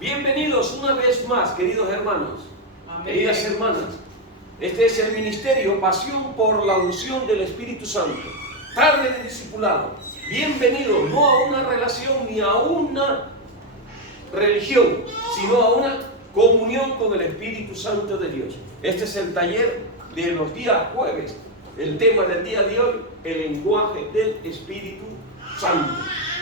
Bienvenidos una vez más, queridos hermanos, Amén. queridas hermanas. Este es el ministerio Pasión por la Unción del Espíritu Santo. Tarde de discipulado. Bienvenidos no a una relación ni a una religión, sino a una comunión con el Espíritu Santo de Dios. Este es el taller de los días jueves. El tema del día de hoy, el lenguaje del Espíritu Santo.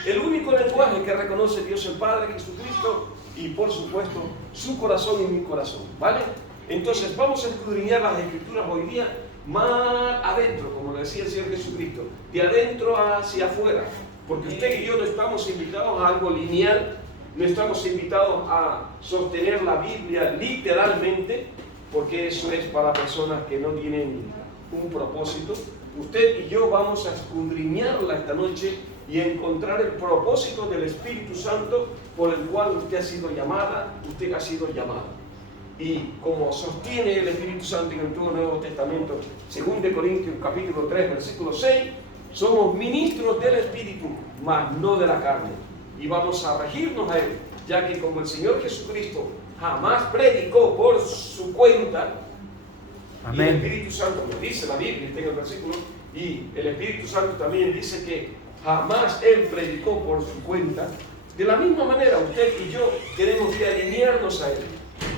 El único lenguaje que reconoce Dios el Padre, Jesucristo y por supuesto su corazón y mi corazón, ¿vale? Entonces vamos a escudriñar las Escrituras hoy día más adentro, como lo decía el Señor Jesucristo, de adentro hacia afuera, porque usted y yo no estamos invitados a algo lineal, no estamos invitados a sostener la Biblia literalmente, porque eso es para personas que no tienen un propósito. Usted y yo vamos a escudriñarla esta noche y encontrar el propósito del Espíritu Santo por el cual usted ha sido llamada, usted ha sido llamado. Y como sostiene el Espíritu Santo en el Nuevo Testamento, 2 Corintios capítulo 3, versículo 6, somos ministros del Espíritu, mas no de la carne. Y vamos a regirnos a Él, ya que como el Señor Jesucristo jamás predicó por su cuenta, amén. Y el Espíritu Santo, lo dice la Biblia, está en el versículo, y el Espíritu Santo también dice que jamás Él predicó por su cuenta. De la misma manera, usted y yo tenemos que alinearnos a Él,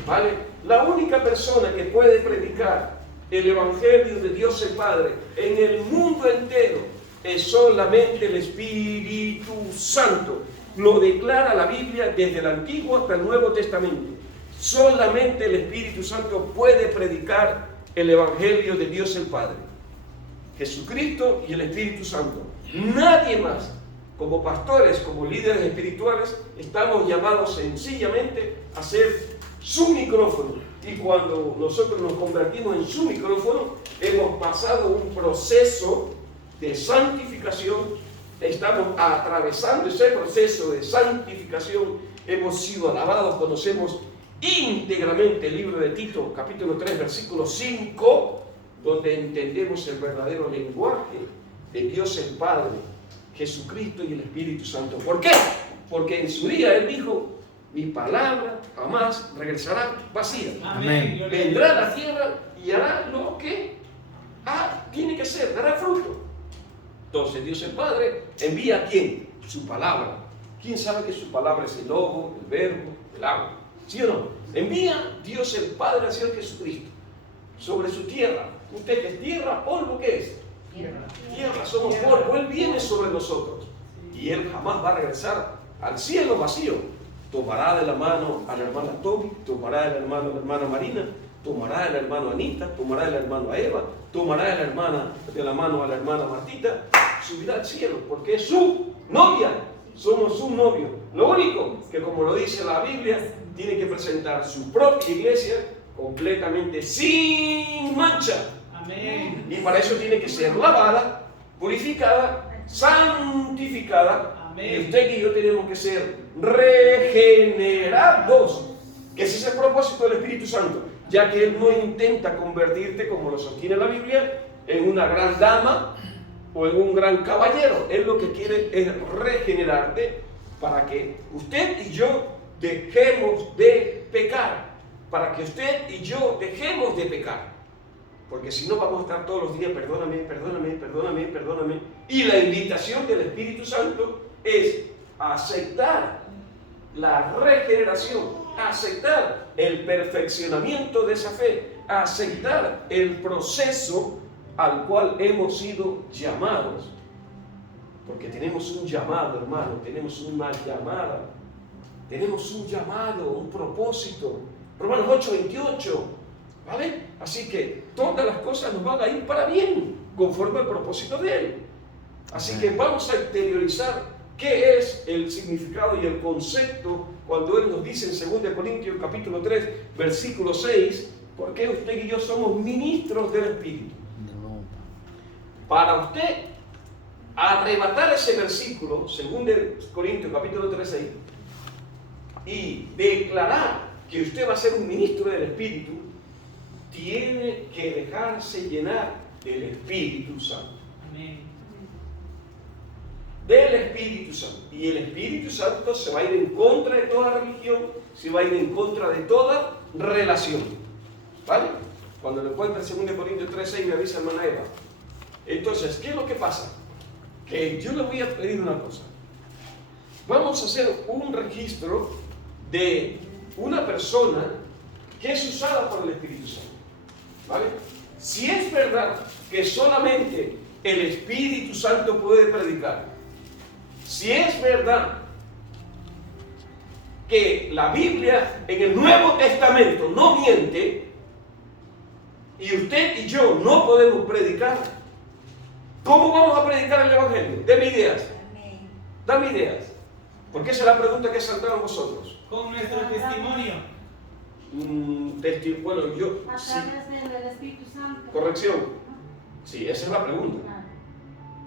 ¿vale? La única persona que puede predicar el Evangelio de Dios el Padre en el mundo entero es solamente el Espíritu Santo. Lo declara la Biblia desde el Antiguo hasta el Nuevo Testamento. Solamente el Espíritu Santo puede predicar el Evangelio de Dios el Padre. Jesucristo y el Espíritu Santo. Nadie más. Como pastores, como líderes espirituales, estamos llamados sencillamente a ser su micrófono. Y cuando nosotros nos convertimos en su micrófono, hemos pasado un proceso de santificación. Estamos atravesando ese proceso de santificación. Hemos sido alabados, conocemos íntegramente el libro de Tito, capítulo 3, versículo 5, donde entendemos el verdadero lenguaje de Dios el Padre, Jesucristo y el Espíritu Santo. ¿Por qué? Porque en su día Él dijo: mi palabra jamás regresará vacía. Amén. Vendrá a la tierra y hará lo que tiene que ser, dará fruto. Entonces Dios el Padre envía ¿a quién? Su palabra. ¿Quién sabe que su palabra es el lobo, el verbo, el agua? ¿Sí o no? Envía Dios el Padre al Señor Jesucristo sobre su tierra. Usted que es tierra, polvo, ¿qué es? Tierra, somos polvo. Él viene sobre nosotros y Él jamás va a regresar al cielo vacío. Tomará de la mano a la hermana Toby, tomará de la mano a la hermana Marina, tomará del hermano Anita, tomará del hermano a Eva, tomará de la mano a la hermana Martita, subirá al cielo porque es su novia. Somos su novio. Lo único que, como lo dice la Biblia, tiene que presentar su propia iglesia completamente sin mancha. Amén. Y para eso tiene que ser lavada, purificada, santificada. Amén. Y usted y yo tenemos que ser regenerados. Que ese es el propósito del Espíritu Santo, ya que Él no intenta convertirte, como lo sostiene la Biblia, en una gran dama o en un gran caballero. Él lo que quiere es regenerarte para que usted y yo dejemos de pecar. Para que usted y yo dejemos de pecar. Porque si no vamos a estar todos los días, perdóname, perdóname, perdóname, perdóname. Y la invitación del Espíritu Santo es aceptar la regeneración, aceptar el perfeccionamiento de esa fe, aceptar el proceso al cual hemos sido llamados. Porque tenemos un llamado, hermano, tenemos una llamada, tenemos un llamado, un propósito. Romanos 8:28, ¿vale? Así que todas las cosas nos van a ir para bien, conforme al propósito de Él. Así que vamos a interiorizar qué es el significado y el concepto cuando Él nos dice en 2 Corintios capítulo 3, versículo 6, porque usted y yo somos ministros del Espíritu. Para usted arrebatar ese versículo, 2 Corintios capítulo 3, 6, y declarar que usted va a ser un ministro del Espíritu, tiene que dejarse llenar del Espíritu Santo. Amén. Del Espíritu Santo. Y el Espíritu Santo se va a ir en contra de toda religión, se va a ir en contra de toda relación. ¿Vale? Cuando lo encuentre en 2 Corintios 3:6 me avisa hermana Eva. Entonces, ¿qué es lo que pasa? Que yo le voy a pedir una cosa. Vamos a hacer un registro de una persona que es usada por el Espíritu Santo. ¿Vale? Si es verdad que solamente el Espíritu Santo puede predicar, si es verdad que la Biblia en el Nuevo Testamento no miente, y usted y yo no podemos predicar, ¿cómo vamos a predicar el Evangelio? Dame ideas. Dame ideas. Porque esa es la pregunta que saltaron vosotros. Con nuestro testimonio. Bueno, yo... A través del Espíritu Santo. Corrección. Sí, esa es la pregunta.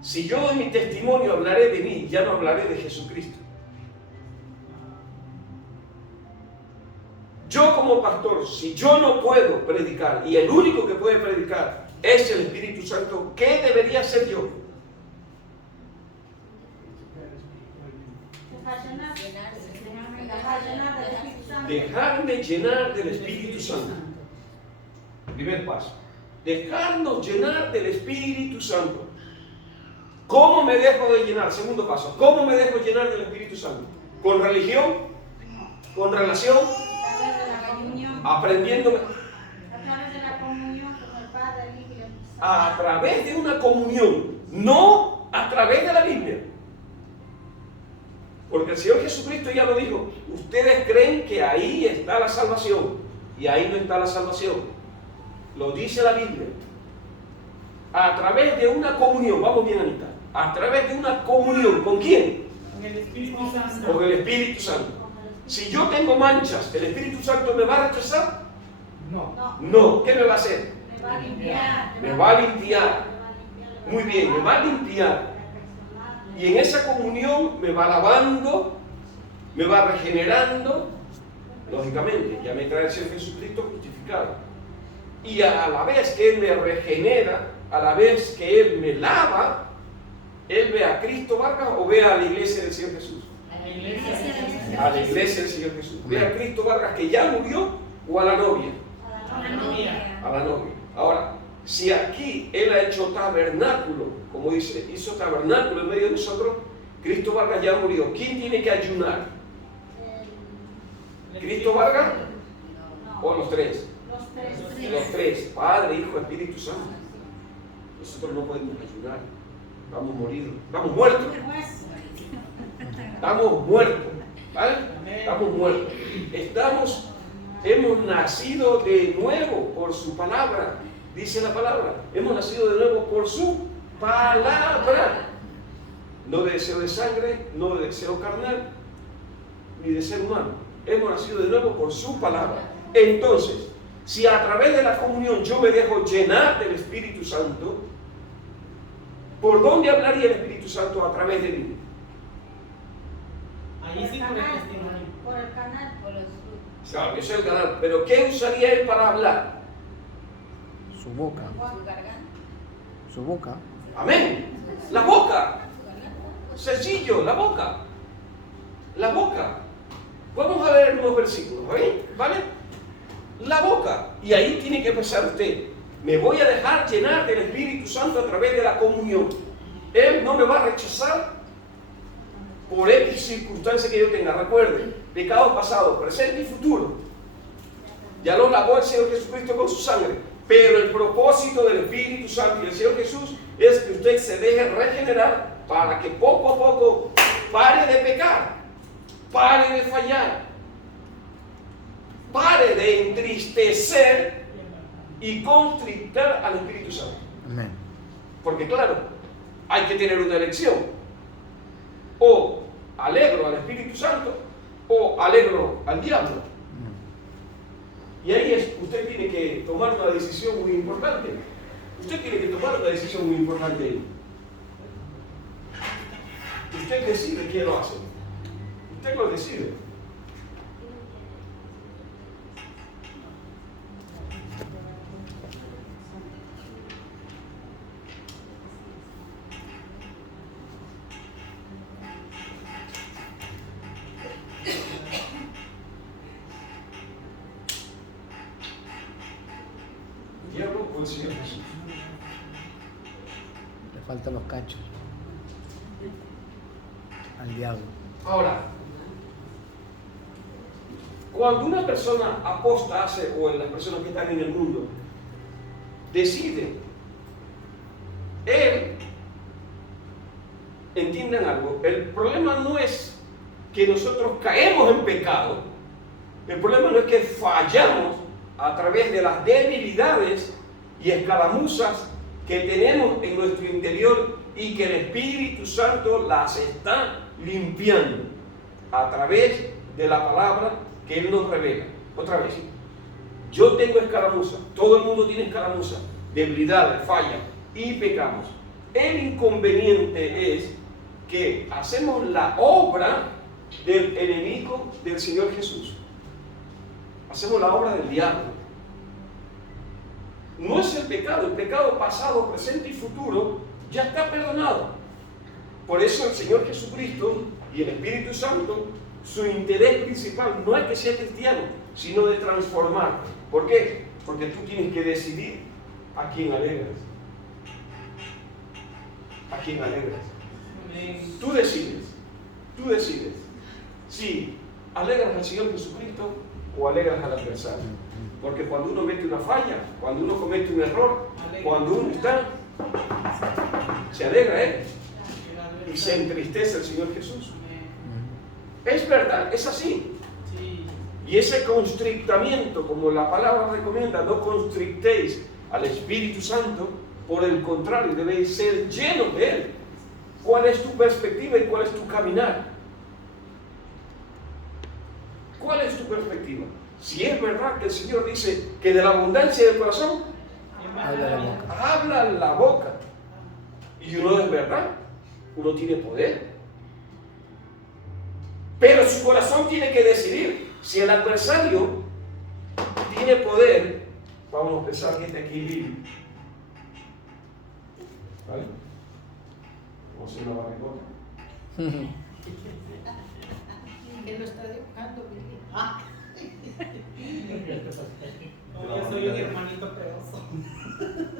Si yo en mi testimonio hablaré de mí, ya no hablaré de Jesucristo. Yo como pastor, si yo no puedo predicar, y el único que puede predicar es el Espíritu Santo, ¿qué debería hacer yo? Dejarme llenar del Espíritu Santo. Primer paso. Dejarnos llenar del Espíritu Santo. ¿Cómo me dejo de llenar? Segundo paso. ¿Cómo me dejo llenar del Espíritu Santo? ¿Con religión? ¿Con relación? Aprendiéndome. A través de la comunión con el Padre, el Hijo y el Espíritu Santo. A través de una comunión, no a través de la Biblia. Porque el Señor Jesucristo ya lo dijo. Ustedes creen que ahí está la salvación, y ahí no está la salvación. Lo dice la Biblia. A través de una comunión, vamos bien, Anita. A través de una comunión, ¿con quién? Con el Espíritu Santo. Con el Espíritu Santo. Si yo tengo manchas, ¿el Espíritu Santo me va a rechazar? No. No. ¿Qué me va a hacer? Me va a limpiar. Me va a limpiar. Muy bien, me va a limpiar. Y en esa comunión me va lavando, me va regenerando. Lógicamente, ya me trae el Señor Jesucristo justificado. Y a la vez que Él me regenera, a la vez que Él me lava, Él ve a Cristo Vargas o ve a la iglesia del Señor Jesús. A la iglesia. A la iglesia del Señor Jesús. Ve a Cristo Vargas que ya murió o a la novia. A la novia. A la novia. Ahora, si aquí Él ha hecho tabernáculo, como dice, hizo tabernáculo en medio de nosotros, Cristo Vargas ya murió. ¿Quién tiene que ayunar? ¿Cristo Vargas o los tres? Los tres, Padre, Hijo, Espíritu Santo. Nosotros no podemos ayunar. Estamos moridos, estamos muertos. Estamos muertos, ¿vale? Estamos muertos. Hemos nacido de nuevo por su palabra. Dice la palabra. Hemos nacido de nuevo por su palabra. No de deseo de sangre, no de deseo carnal, ni de ser humano. Hemos nacido de nuevo por su palabra. Entonces, si a través de la comunión yo me dejo llenar del Espíritu Santo, ¿por dónde hablaría el Espíritu Santo a través de mí? Ahí sí por el testimonio. Por el canal, por los Claro, yo soy el canal, pero ¿qué usaría Él para hablar? Su boca. Su boca. Amén. La boca. Sencillo, la boca. La boca. Vamos a ver unos versículos, ¿vale? La boca. Y ahí tiene que empezar usted. Me voy a dejar llenar del Espíritu Santo a través de la comunión. Él no me va a rechazar por X circunstancia que yo tenga. Recuerden, pecado pasado, presente y futuro. Ya lo lavó el Señor Jesucristo con su sangre. Pero el propósito del Espíritu Santo y del Señor Jesús es que usted se deje regenerar para que poco a poco pare de pecar, pare de fallar, pare de entristecer y constrictar al Espíritu Santo. Amén. Porque claro, hay que tener una elección. O alegro al Espíritu Santo o alegro al diablo. Y ahí usted tiene que tomar una decisión muy importante. Usted tiene que tomar una decisión muy importante ahí. Usted decide quién lo hace. Usted lo decide. el Señor Jesús. Le faltan los cachos al diablo. Ahora, cuando una persona aposta o en las personas que están en el mundo, decide, entiendan algo, el problema no es que nosotros caemos en pecado, el problema no es que fallamos a través de las debilidades y escaramuzas que tenemos en nuestro interior y que el Espíritu Santo las está limpiando a través de la palabra que Él nos revela. Otra vez, yo tengo escaramuzas, todo el mundo tiene escaramuzas, debilidades, fallas y pecamos. El inconveniente es que hacemos la obra del enemigo del Señor Jesús. Hacemos la obra del diablo. No es el pecado pasado, presente y futuro ya está perdonado. Por eso el Señor Jesucristo y el Espíritu Santo, su interés principal no es que sea cristiano, sino de transformarte. ¿Por qué? Porque tú tienes que decidir a quién alegras. ¿A quién alegras? Tú decides si alegras al Señor Jesucristo o alegras al adversario. Porque cuando uno mete una falla, cuando uno comete un error, cuando uno está, se alegra Él y se entristece el Señor Jesús. Es verdad, es así. Y ese constrictamiento, como la palabra recomienda, no constrictéis al Espíritu Santo, por el contrario, debéis ser llenos de Él. ¿Cuál es tu perspectiva y cuál es tu caminar? ¿Cuál es tu perspectiva? Si es verdad que el Señor dice que de la abundancia del corazón habla la boca, y uno es verdad, uno tiene poder, pero su corazón tiene que decidir. Si el adversario tiene poder, vamos a pensar que este equilibrio, ¿vale? Vamos a hacer una barrigota. Él lo está dibujando, Yo soy un hermanito peoso.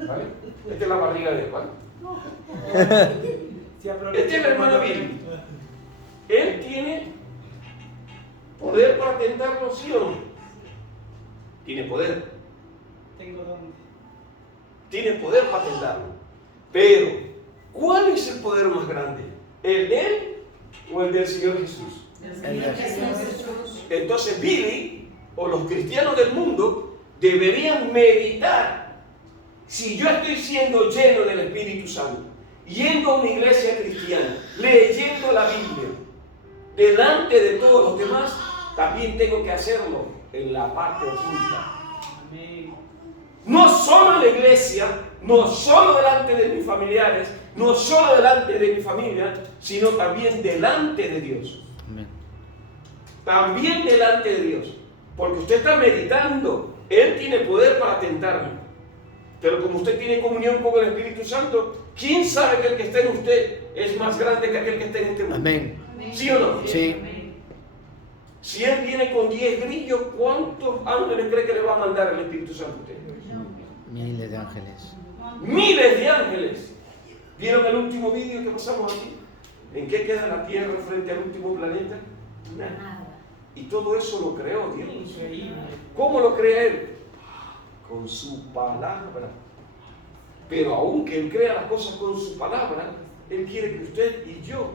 ¿Vale? Esta es la barriga de Juan. Este es el hermano Billy. Él tiene poder para tentarlo, ¿sí o no? Tiene poder. Tengo dónde. Tiene poder para tentarlo. Pero, ¿cuál es el poder más grande? ¿El de él o el del Señor Jesús? Entonces Billy o los cristianos del mundo deberían meditar si yo estoy siendo lleno del Espíritu Santo, yendo a una iglesia cristiana, leyendo la Biblia, delante de todos los demás, también tengo que hacerlo en la parte oculta. Amén. No solo en la iglesia, no solo delante de mis familiares, no solo delante de mi familia, sino también delante de Dios. Amén. También delante de Dios. Porque usted está meditando, Él tiene poder para tentarme. Pero como usted tiene comunión con el Espíritu Santo, ¿quién sabe que el que está en usted es más grande que aquel que está en este mundo? Amén. ¿Sí o no? Sí. Si Él viene con 10 grillos, ¿cuántos ángeles cree que le va a mandar el Espíritu Santo a usted? Miles de ángeles. Miles de ángeles. ¿Vieron el último vídeo que pasamos aquí? ¿En qué queda la Tierra frente al último planeta? Nada. Y todo eso lo creó Dios. ¿Cómo lo crea Él? Con su palabra. Pero aunque Él crea las cosas con su palabra, Él quiere que usted y yo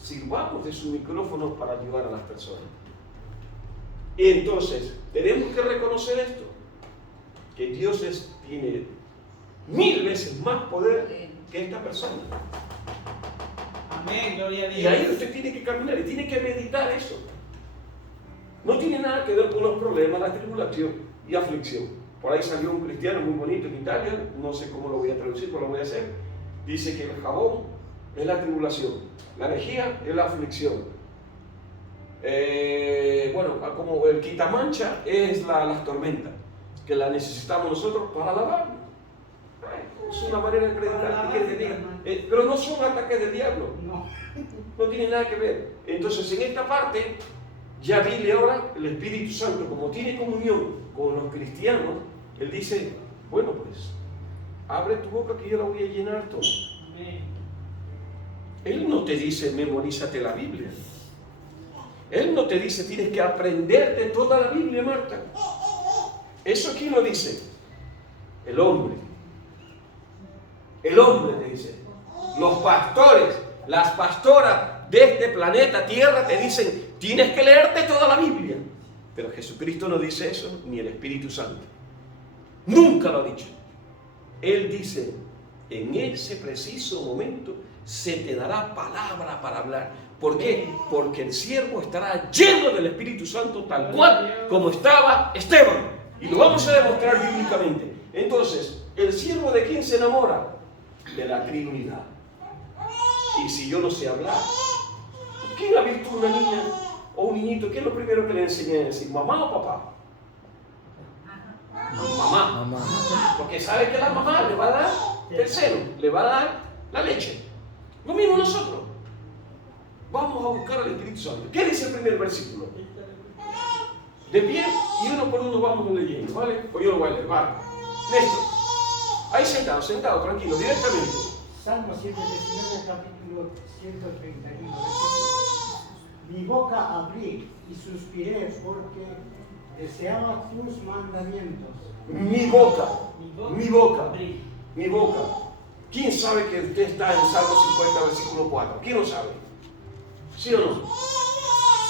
sirvamos de su micrófono para ayudar a las personas. Y entonces, tenemos que reconocer esto, que Dios tiene 1000 veces más poder que esta persona. Amén, gloria a Dios. Y ahí usted tiene que caminar y tiene que meditar eso. No tiene nada que ver con los problemas, la tribulación y aflicción. Por ahí salió un cristiano muy bonito en Italia, no sé cómo lo voy a traducir, pero lo voy a hacer. Dice que el jabón es la tribulación, la lejía es la aflicción. Bueno, como el quitamancha es las tormentas, que la necesitamos nosotros para lavarnos. Es una manera de predicar, ¿qué quiere que diga? Pero no son ataques del diablo, no tiene nada que ver. Entonces, en esta parte, ya dile ahora, el Espíritu Santo, como tiene comunión con los cristianos, Él dice, bueno, pues, Abre tu boca que yo la voy a llenar todo. Amén. Él no te dice memorízate la Biblia. Él no te dice tienes que aprenderte toda la Biblia, Marta. ¿Eso quién lo dice? El hombre. El hombre te dice. Los pastores, las pastoras de este planeta Tierra te dicen tienes que leerte toda la Biblia. Pero Jesucristo no dice eso, ni el Espíritu Santo. Nunca lo ha dicho. Él dice, en ese preciso momento se te dará palabra para hablar. ¿Por qué? Porque el siervo estará lleno del Espíritu Santo tal cual como estaba Esteban. Y lo vamos a demostrar bíblicamente. Entonces, ¿el siervo de quién se enamora? De la Trinidad. Y si yo no sé hablar, ¿quién ha visto una niña o un niñito? ¿Qué es lo primero que le enseñan a decir? ¿Mamá o papá? Mamá. Mamá. Porque sabe que la mamá le va a dar el seno, le va a dar la leche. Lo mismo nosotros. Vamos a buscar al Espíritu Santo. ¿Qué dice el primer versículo? De pie y uno por uno vamos leyendo, ¿vale? Pues yo lo voy a leer, vale. Néstor, ahí sentado, tranquilo, directamente. Salmo 119, capítulo 131. Mi boca abrí y suspiré porque deseaba tus mandamientos. Mi boca. ¿Quién sabe que usted está en Salmo 50, versículo 4? ¿Quién lo sabe? ¿Sí o no?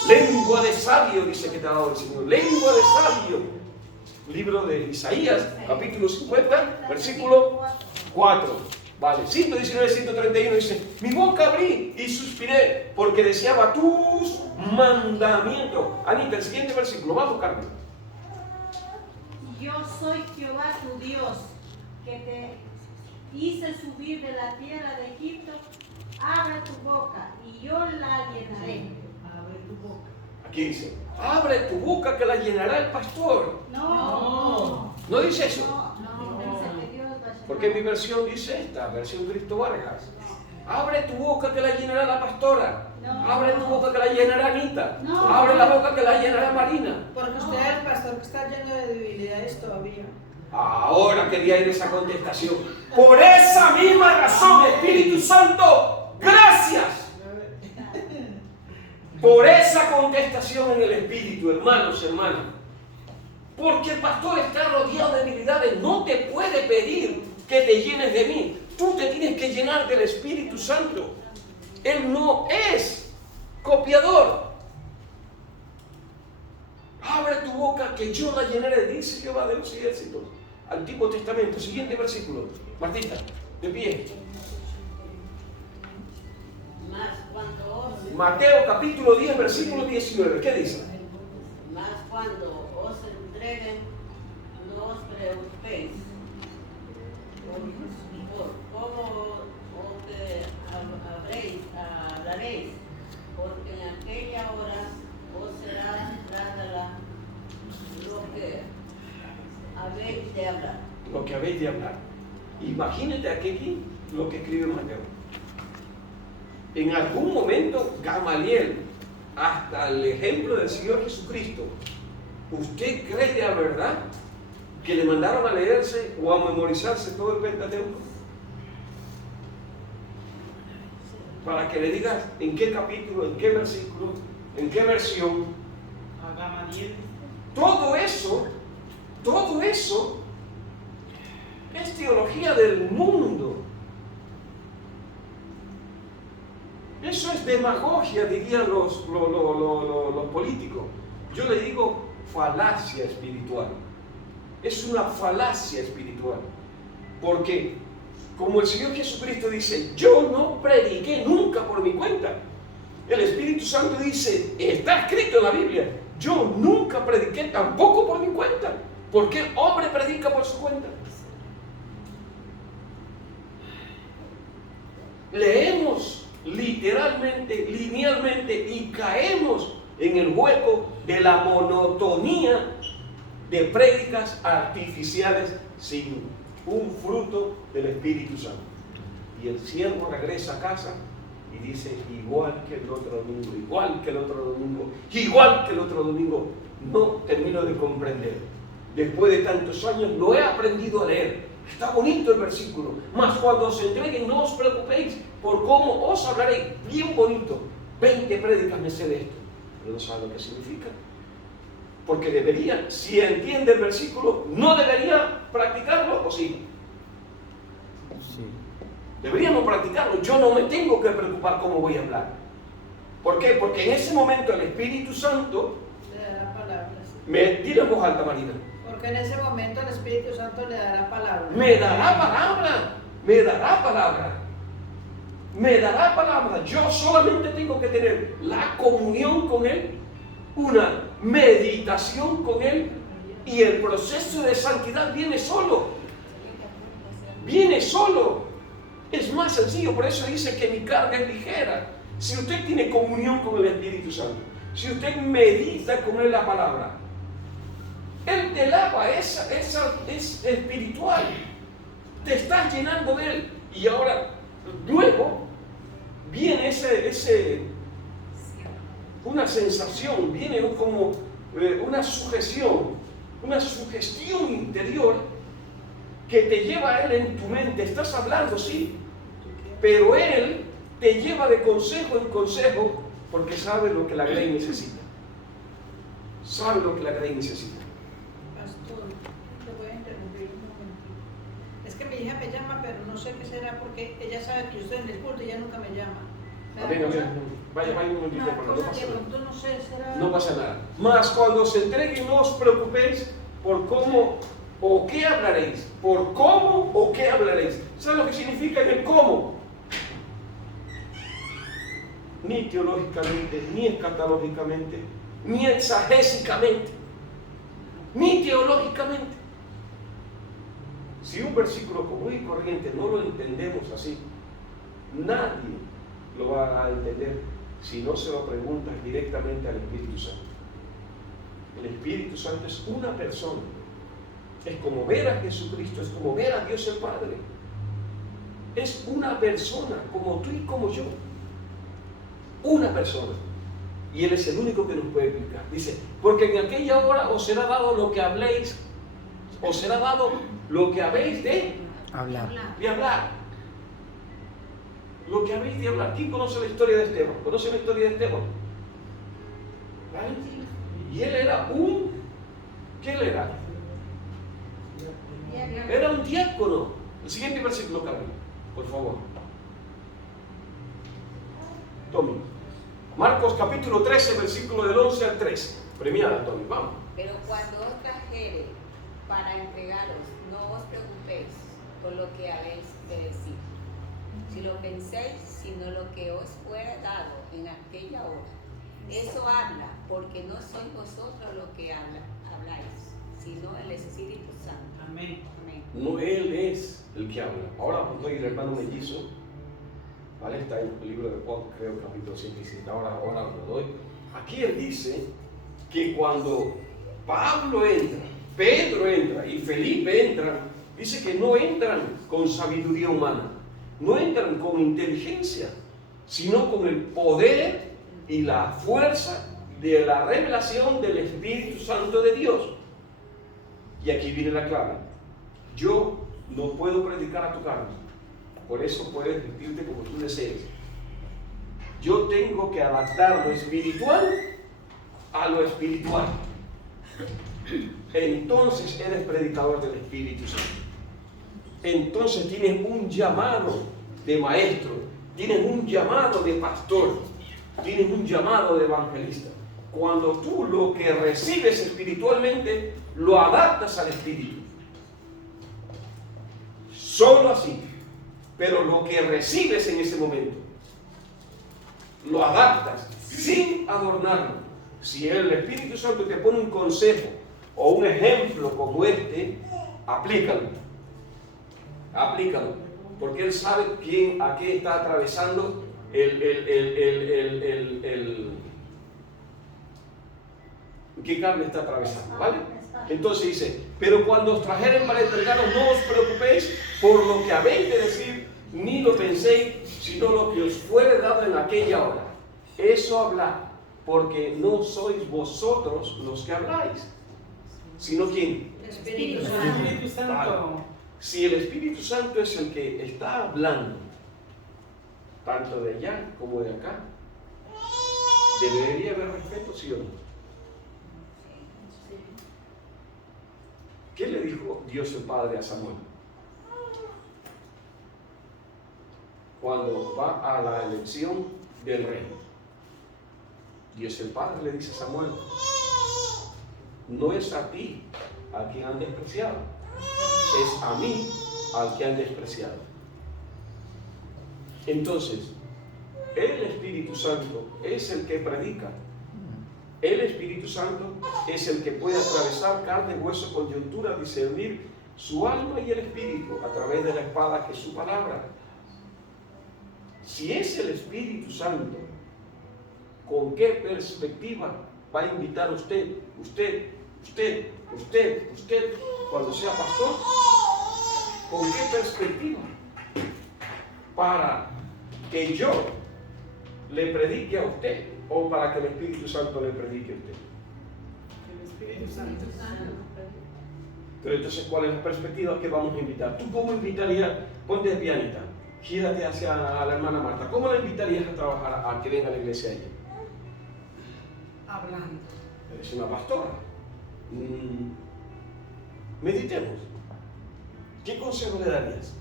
Lengua de sabio, dice que te ha dado el Señor. Lengua de sabio. Libro de Isaías, capítulo 50, versículo 4. Vale, 119, 131 dice, mi boca abrí y suspiré porque deseaba tus mandamientos. Anita, el siguiente versículo, vamos, Carmen. Yo soy Jehová tu Dios, que te hice subir de la tierra de Egipto. Abre tu boca y yo la llenaré. Abre tu boca. Aquí dice, abre tu boca que la llenará el pastor. No. ¿No dice eso? No, dice que Dios va a llenar. Porque mi versión dice esta, versión Cristo Vargas. Abre tu boca que la llenará la pastora. No. Abre tu boca que la llenará Anita. No. Abre la boca que la llenará Marina. Porque usted es el pastor que está lleno de debilidades todavía. Ahora quería ir esa contestación. Por esa misma razón, Espíritu Santo, gracias. Por esa contestación en el Espíritu, hermanos, hermanas. Porque el pastor está rodeado de debilidades. No te puede pedir que te llenes de mí. Tú te tienes que llenar del Espíritu Santo. Él no es copiador. Abre tu boca que yo la llenaré, dice Jehová de los ejércitos. Antiguo Testamento, siguiente versículo. Martita, de pie. Mas cuando os, Mateo capítulo 10, versículo 19. ¿Qué dice? mas cuando os entreguen, no os preocupéis por cómo o que hablaréis, porque en aquella hora os será dada lo que habéis de hablar. Lo que habéis de hablar. Imagínate aquí lo que escribe Mateo. En algún momento, Gamaliel, hasta el ejemplo del Señor Jesucristo, ¿usted cree de la verdad que le mandaron a leerse o a memorizarse todo el Pentateuco? Para que le digas en qué capítulo, en qué versículo, en qué versión. A Gamaliel. Todo eso es teología del mundo. Eso es demagogia, dirían los políticos. Yo le digo falacia espiritual. Es una falacia espiritual. Porque, como el Señor Jesucristo dice, yo no prediqué nunca por mi cuenta. El Espíritu Santo dice, está escrito en la Biblia, yo nunca prediqué tampoco por mi cuenta. ¿Por qué el hombre predica por su cuenta? Leemos literalmente, linealmente y caemos en el hueco de la monotonía de prédicas artificiales sin un fruto del Espíritu Santo. Y el siervo regresa a casa y dice, igual que el otro domingo, igual que el otro domingo, igual que el otro domingo, no termino de comprender. Después de tantos años no he aprendido a leer, Está bonito el versículo. Mas cuando os entreguen, no os preocupéis por cómo os hablaré. Bien bonito. 20 prédicas me sé de esto. Pero no saben lo que significa. Porque debería, si entiende el versículo, no debería practicarlo, ¿o sí? Sí. Deberíamos practicarlo. Yo no me tengo que preocupar cómo voy a hablar. ¿Por qué? Porque en ese momento el Espíritu Santo Le dará palabras. dile en voz alta, Marina. Porque en ese momento el Espíritu Santo le dará palabras. Me dará palabra. Me dará palabra. Me dará palabra. Yo solamente tengo que tener la comunión con Él, una meditación con Él, y el proceso de santidad viene solo. Viene solo. Es más sencillo, por eso dice que mi carga es ligera. Si usted tiene comunión con el Espíritu Santo, si usted medita con Él la palabra, Él te lava, es espiritual. Te estás llenando de Él. Y ahora, luego, viene una sensación, viene como una sugestión interior que te lleva a Él en tu mente. Estás hablando, sí, pero Él te lleva de consejo en consejo porque sabe lo que la grey necesita. Sabe lo que la grey necesita. Pastor, te voy a interrumpir un momentito. Es que mi hija me llama, pero no sé qué será porque ella sabe que yo estoy en el culto y ella nunca me llama. Amén. Vaya un momentito, Una hermano, no cosa pasa que nada. pronto no sé, será... No pasa nada. Mas cuando se entreguen, no os preocupéis por cómo o qué hablaréis. Por cómo o qué hablaréis. ¿Sabes lo que significa en el cómo? Ni teológicamente, ni escatológicamente, ni exagésicamente, ni teológicamente. Si un versículo común y corriente no lo entendemos así, nadie lo va a entender si no se lo preguntas directamente al Espíritu Santo. El Espíritu Santo es una persona. Es como ver a Jesucristo, es como ver a Dios el Padre. Es una persona como tú y como yo. Una persona. Y Él es el único que nos puede explicar. Dice, porque en aquella hora os será dado lo que habléis, os será dado lo que habéis de Hablar. hablar. Lo que habéis de hablar. ¿Quién conoce la historia de Esteban? ¿Conoce la historia de Esteban? ¿Vale? Y él era ¿qué él era? Era un diácono. El siguiente versículo, Carmen, por favor. Tommy. Marcos capítulo 13, versículo del 11 al 13. Premiada, Tommy, vamos. Pero cuando os trajere para entregaros, no os preocupéis por lo que habéis de decir. Si lo penséis, sino lo que os fuera dado en aquella hora. Eso habla, porque no sois vosotros los que habláis, sino el Espíritu Santo. Amén. Amén. No Él es el que habla. Ahora doy el hermano mellizo. ¿Vale? Está en el libro de Juan, creo, capítulo 107. Ahora lo doy. Aquí Él dice que cuando Pablo entra, Pedro entra y Felipe entra, dice que no entran con sabiduría humana, no entran con inteligencia, sino con el poder y la fuerza de la revelación del Espíritu Santo de Dios. Y aquí viene la clave. Yo no puedo predicar a tu carne, por eso puedes vestirte como tú desees. Yo tengo que adaptar lo espiritual a lo espiritual. Entonces eres predicador del Espíritu Santo. Entonces tienes un llamado de maestro, tienes un llamado de pastor, tienes un llamado de evangelista. Cuando tú lo que recibes espiritualmente lo adaptas al Espíritu. Solo así. Pero lo que recibes en ese momento lo adaptas sin adornarlo. Si el Espíritu Santo te pone un consejo o un ejemplo como este, aplícalo. Aplícalo. Porque Él sabe a qué está atravesando qué carne está atravesando, ¿vale? Entonces dice, pero cuando os trajeren para entregaros, no os preocupéis por lo que habéis de decir, ni lo penséis, sino lo que os fuere dado en aquella hora. Eso hablad, porque no sois vosotros los que habláis, sino ¿quién? Espíritu El Santo. Espíritu Santo. Si el Espíritu Santo es el que está hablando, tanto de allá como de acá, ¿debería haber respeto, sí o no? ¿Qué le dijo Dios el Padre a Samuel? Cuando va a la elección del rey, Dios el Padre le dice a Samuel: no es a ti a quien han despreciado, es a mí al que han despreciado. Entonces, el Espíritu Santo es el que predica. El Espíritu Santo es el que puede atravesar carne, hueso, coyuntura, discernir su alma y el espíritu a través de la espada que es su palabra. Si es el Espíritu Santo, ¿con qué perspectiva va a invitar usted cuando sea pastor? ¿Con qué perspectiva? Para que yo le predique a usted o para que el Espíritu Santo le predique a usted. El Espíritu Santo. Pero entonces, ¿cuál es la perspectiva que vamos a invitar? ¿Tú cómo invitarías? Ponte de pianita, gírate hacia la hermana Marta. ¿Cómo la invitarías a trabajar, a que venga a la iglesia ella? Hablando. Es una pastora. Meditemos. ¿Qué consejo le darías?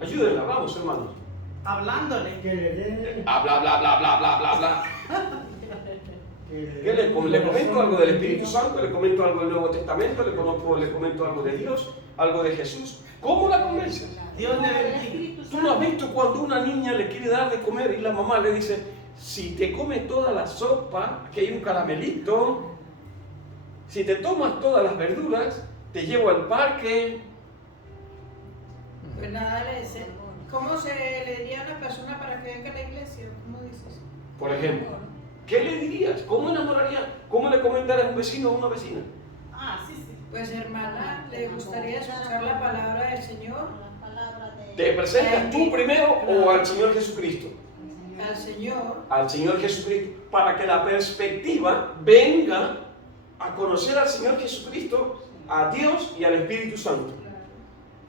Ayúdenla, vamos hermanos. Hablándole. Que le dé. Bla, bla, bla, bla, bla, bla, bla. ¿Qué le comento algo del Espíritu Santo? ¿Le comento algo del Nuevo Testamento? ¿Le comento algo de Dios? ¿Algo de Jesús? ¿Cómo la convences? Dios le bendiga. ¿Tú no has visto cuando una niña le quiere dar de comer y la mamá le dice: si te comes toda la sopa, aquí hay un caramelito, si te tomas todas las verduras, te llevo al parque? Pues nada, le dice. ¿Cómo se le diría a una persona para que venga a la iglesia? ¿Cómo dices? Por ejemplo, ¿qué le dirías? ¿Cómo enamorarías? ¿Cómo le comentarías a un vecino o a una vecina? Pues hermana, ¿le gustaría escuchar la palabra del Señor? La palabra de ¿Te presentas tú primero o al Señor Jesucristo? Al Señor. Al Señor Jesucristo, para que la perspectiva venga a conocer al Señor Jesucristo, a Dios y al Espíritu Santo.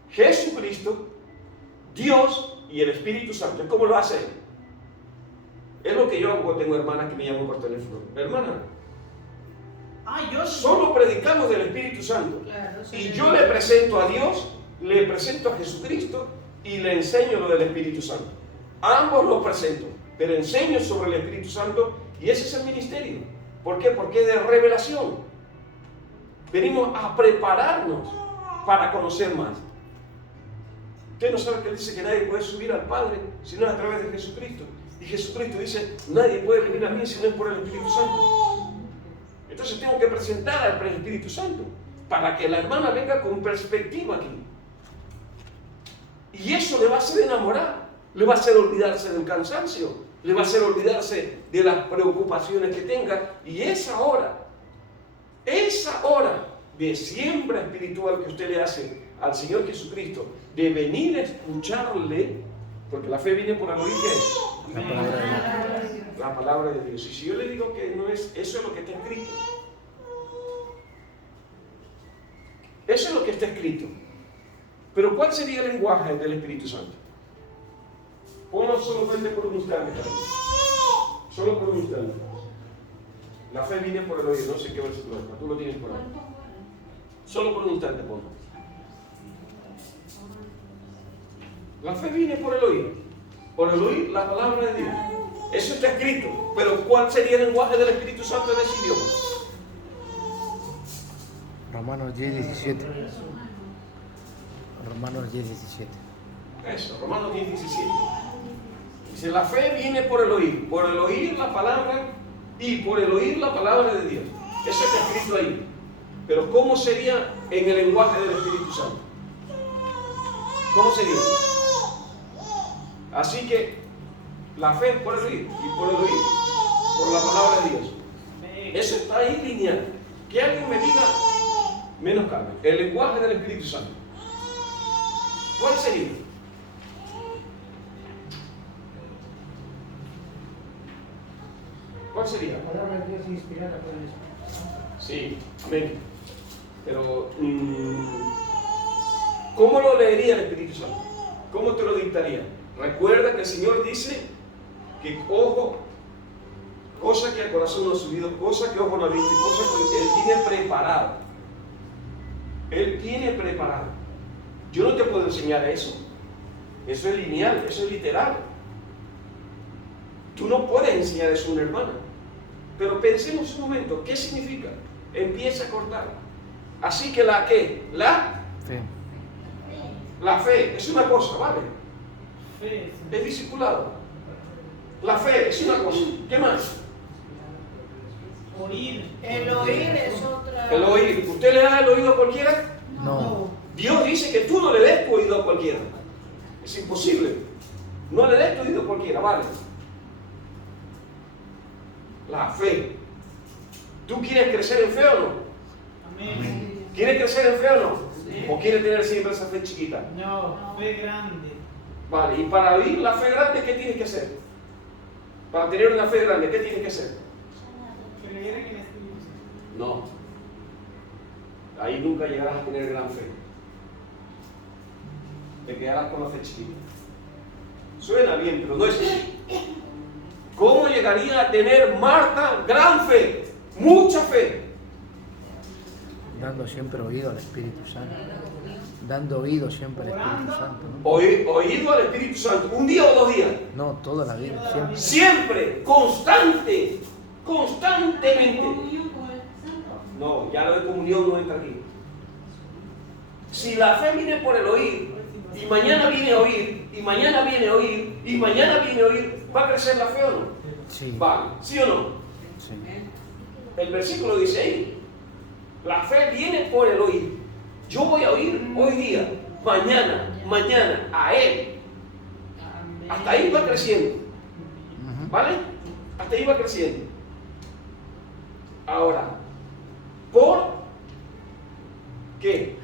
Jesucristo, Dios y el Espíritu Santo. ¿Cómo lo hace? Es lo que yo hago cuando tengo hermanas que me llaman por teléfono. Hermana, Yo solo predicamos del Espíritu Santo. Claro, Y yo le presento a Dios, le presento a Jesucristo y le enseño lo del Espíritu Santo. Ambos los presento, pero enseño sobre el Espíritu Santo y ese es el ministerio. ¿Por qué? Porque es de revelación. Venimos a prepararnos para conocer más. Usted no sabe que él dice que nadie puede subir al Padre si no es a través de Jesucristo. Y Jesucristo dice: nadie puede venir a mí si no es por el Espíritu Santo. Entonces tengo que presentar al Espíritu Santo para que la hermana venga con perspectiva aquí. Y eso le va a hacer enamorar, le va a hacer olvidarse del cansancio, le va a hacer olvidarse de las preocupaciones que tenga. Y esa hora de siembra espiritual que usted le hace al Señor Jesucristo, de venir a escucharle, porque la fe viene por el oír, ¿qué? La palabra de Dios. Y si yo le digo que no es, eso es lo que está escrito. Eso es lo que está escrito. Pero ¿cuál sería el lenguaje del Espíritu Santo? Ponlo solamente por un instante, Carlos. Solo por un instante. La fe viene por el oír, no sé qué versículo es, tú lo tienes por ahí. Solo por un instante, ponlo. La fe viene por el oír la palabra de Dios. Eso está escrito, pero ¿cuál sería el lenguaje del Espíritu Santo en ese idioma? Romanos 10:17. Romanos 10:17. Eso, Romanos 10:17. Dice: la fe viene por el oír la palabra y por el oír la palabra de Dios. Eso está escrito ahí. Pero ¿cómo sería en el lenguaje del Espíritu Santo? ¿Cómo sería? Así que la fe por el oír y por el oír por la palabra de Dios. Eso está ahí lineal. Que alguien me diga, menos Carmen, el lenguaje del Espíritu Santo. ¿Cuál sería? ¿Cuál sería? La palabra de Dios inspirada por el Espíritu Santo. Sí, amén. Pero, ¿cómo lo leería el Espíritu Santo? ¿Cómo te lo dictaría? Recuerda que el Señor dice que ojo, cosa que al corazón no ha subido, cosa que ojo no ha visto, cosa que Él tiene preparado. Él tiene preparado. Yo no te puedo enseñar eso. Eso es lineal, eso es literal. Tú no puedes enseñar eso a una hermana. Pero pensemos un momento, ¿qué significa? Empieza a cortar. Así que la ¿qué? La fe es una cosa, ¿vale? Es discipulado. La fe es una cosa. ¿Qué más? Oír. El oír es otra. El oír. ¿Usted le da el oído a cualquiera? No. Dios dice que tú no le des tu oído a cualquiera. Es imposible. No le des tu oído a cualquiera, ¿vale? La fe. ¿Tú quieres crecer en fe o no? Amén. ¿Quieres crecer en fe o no? Sí. ¿O quieres tener siempre esa fe chiquita? No, fe grande. Vale, y para vivir la fe grande, ¿qué tienes que hacer? Para tener una fe grande, ¿qué tienes que hacer? Creer en el Espíritu Santo. No. Ahí nunca llegarás a tener gran fe. Te quedarás con la fe chiquita. Suena bien, pero no es así. ¿Cómo llegaría a tener Marta gran fe? Mucha fe. Dando siempre oído al Espíritu Santo. Dando oído siempre al Espíritu Santo, ¿no? Oído al Espíritu Santo. ¿Un día o 2 días? No, toda la vida, siempre. Siempre, constantemente. Comunión con el Santo. No, ya lo de comunión no entra aquí. Si la fe viene por el oír, y mañana viene a oír, y mañana viene a oír, y mañana viene a oír, ¿va a crecer la fe o no? Sí. Vale, ¿sí o no? Sí. El versículo dice ahí, la fe viene por el oír. Yo voy a oír hoy día, mañana, a Él. Amén. Hasta ahí va creciendo. Ujú. ¿Vale? Hasta ahí va creciendo. Ahora, ¿por qué?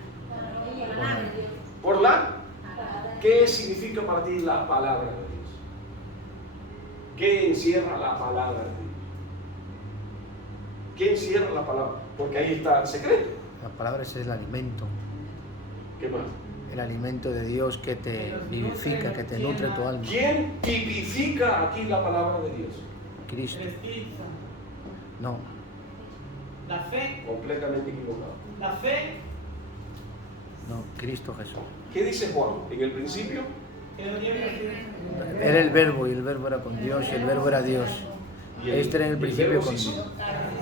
¿Por la? ¿Qué significa para ti la palabra de Dios? ¿Qué encierra la palabra de Dios? ¿Qué encierra la palabra? Porque ahí está el secreto. La palabra es el alimento. ¿Qué más? El alimento de Dios que te vivifica, que te nutre tu alma. ¿Quién tipifica aquí la palabra de Dios? Cristo. El Espíritu Santo. No. La fe. Completamente equivocado. La fe. No, Cristo Jesús. ¿Qué dice Juan? En el principio, Que no tiene que Era el verbo y el verbo era con Dios y el verbo era Dios. Este era en el principio con Dios.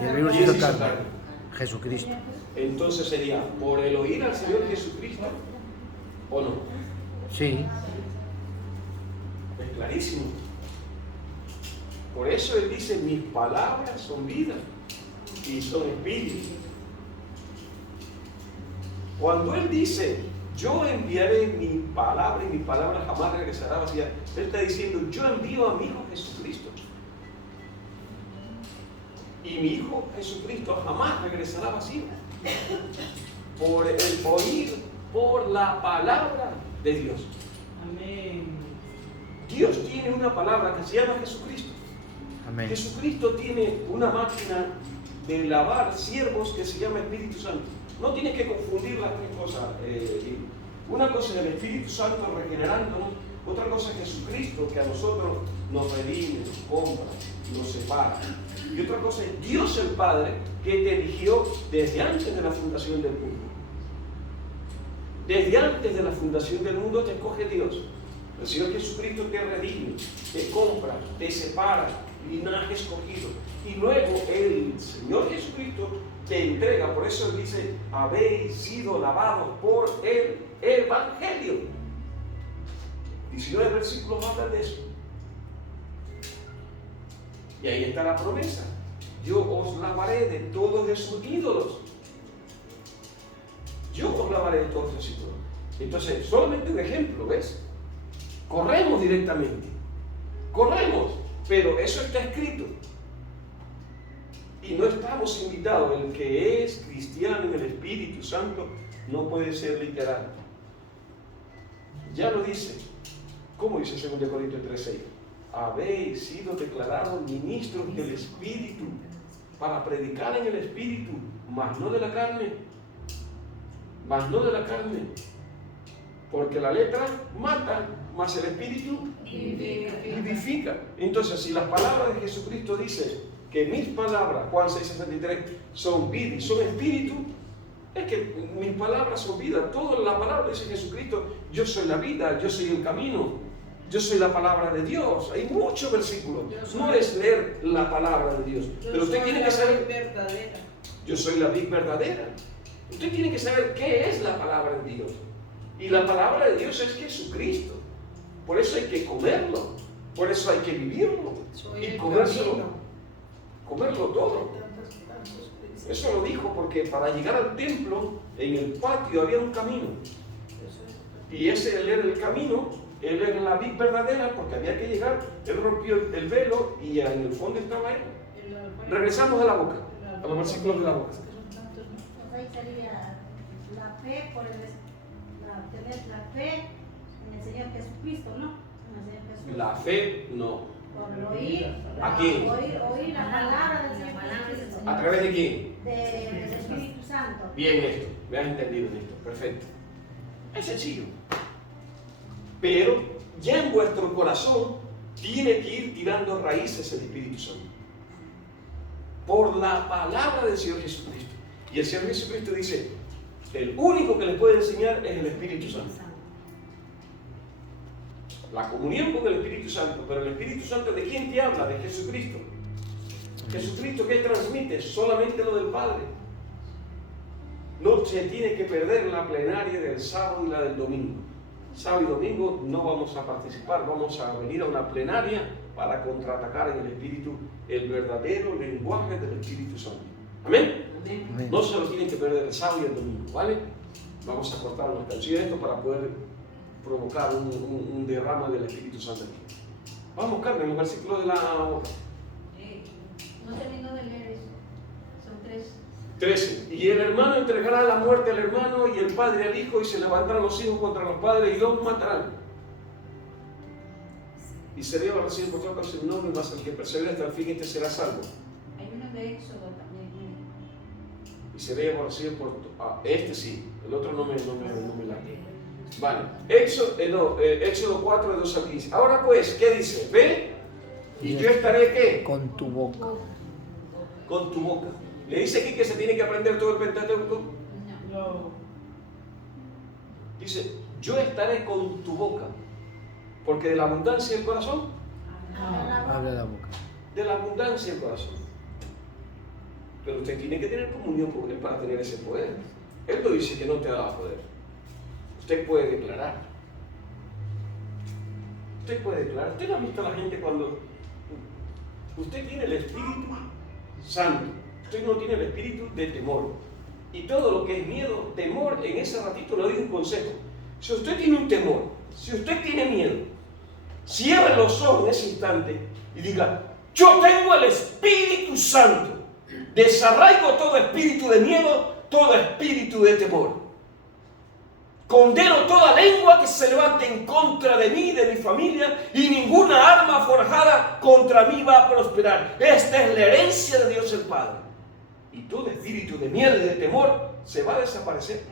Y el verbo se hizo carne. Jesucristo. entonces sería por el oír al Señor Jesucristo, ¿o no? Sí. Es clarísimo. Por eso Él dice, mis palabras son vida y son espíritu. Cuando Él dice, yo enviaré mi palabra y mi palabra jamás regresará vacía, Él está diciendo, yo envío a mi Hijo Jesucristo. Y mi Hijo Jesucristo jamás regresará vacío. Por el oír, por la palabra de Dios. Amén. Dios tiene una palabra que se llama Jesucristo. Amén. Jesucristo tiene una máquina de lavar siervos que se llama Espíritu Santo. No tienes que confundir las tres cosas. Una cosa es el Espíritu Santo regenerándonos, otra cosa es Jesucristo que a nosotros nos redime, nos compra, nos separa. Y otra cosa es Dios el Padre que te eligió desde antes de la fundación del mundo. Desde antes de la fundación del mundo te escoge Dios. El Señor Jesucristo te redime, te compra, te separa, linaje escogido. Y luego el Señor Jesucristo te entrega. Por eso Él dice, habéis sido lavados por el Evangelio. 19 versículos hablan de eso. Y ahí está la promesa. Yo os lavaré de todos esos ídolos. Yo os lavaré de todos esos ídolos. Entonces, solamente un ejemplo, ¿ves? Corremos directamente. Corremos. Pero eso está escrito. Y no estamos invitados. El que es cristiano en el Espíritu Santo no puede ser literal. Ya lo dice. ¿Cómo dice 2 Corintios 3:6? Habéis sido declarados ministros del Espíritu. para predicar en el Espíritu, mas no de la carne. Mas no de la carne. Porque la letra mata, mas el Espíritu vivifica. Entonces, si las palabras de Jesucristo dicen que mis palabras, Juan 6:63, son vida y son espíritu, es que mis palabras son vida. Toda la palabra dice Jesucristo: yo soy la vida, yo soy el camino, yo soy la palabra de Dios. Hay muchos versículos. No es leer la palabra de Dios, pero usted tiene que saber. Verdadera. Yo soy la vid verdadera. Usted tiene que saber qué es la palabra de Dios. Y la palabra de Dios es Jesucristo. Por eso hay que comerlo. Por eso hay que vivirlo. Y comérselo todo. Eso lo dijo porque para llegar al templo, en el patio había un camino. Y él era el camino, él era la vid verdadera, porque había que llegar. Él rompió el velo y en el fondo estaba él. Regresamos a la boca, a los versículos de la boca. Pues ahí sería la fe por tener la fe en el Señor Jesucristo, ¿no? En el Señor Jesús. La fe, no. Por oír. ¿A quién? Oír la palabra del Señor Jesucristo. ¿A través de quién? Del Espíritu Santo. Bien esto, me has entendido en esto, perfecto. Es sencillo. Pero ya en vuestro corazón tiene que ir tirando raíces el Espíritu Santo. Por la palabra del Señor Jesucristo. Y el Señor Jesucristo dice: el único que les puede enseñar es el Espíritu Santo. La comunión con el Espíritu Santo. Pero el Espíritu Santo, ¿de quién te habla? De Jesucristo. Jesucristo, ¿qué transmite? Solamente lo del Padre. No se tiene que perder la plenaria del sábado y la del domingo. Sábado y domingo no vamos a participar, vamos a venir a una plenaria para contraatacar en el Espíritu el verdadero lenguaje del Espíritu Santo. ¿Amén? Amén. No se lo tienen que perder el sábado y el domingo, ¿vale? Vamos a cortar unas canciones esto para poder provocar un derrame del Espíritu Santo aquí. Vamos, Carmen, el versículo de la... No terminó de leer eso. Son 13. Y el hermano entregará la muerte al hermano y el padre al hijo, y se levantarán los hijos contra los padres y los matarán. Y sería aborrecido por todos sin nombre, mas el que persevera hasta el fin, este será salvo. Hay uno de Éxodo también. Y sería aborrecido por... este sí, el otro no me late. Vale, Éxodo 4, de 2 al 15. Ahora pues, ¿qué dice? Ve, y yo estaré, ¿qué? Con tu boca. Con tu boca. ¿Le dice aquí que se tiene que aprender todo el Pentateuco? No. Dice, yo estaré con tu boca. Porque de la abundancia del corazón, Abre la boca. de la abundancia del corazón. Pero usted tiene que tener comunión con Él para tener ese poder. Él no dice que no te da poder. Usted puede declarar. Usted puede declarar. Usted no ha visto a la gente cuando usted tiene el Espíritu Santo. Usted no tiene el espíritu de temor. Y todo lo que es miedo, temor, en ese ratito le doy un consejo. Si usted tiene un temor, si usted tiene miedo, cierre los ojos en ese instante y diga: yo tengo el Espíritu Santo. Desarraigo todo espíritu de miedo, todo espíritu de temor. Condeno toda lengua que se levante en contra de mí, de mi familia, y ninguna arma forjada contra mí va a prosperar. Esta es la herencia de Dios el Padre. Y todo espíritu de miedo y de temor se va a desaparecer.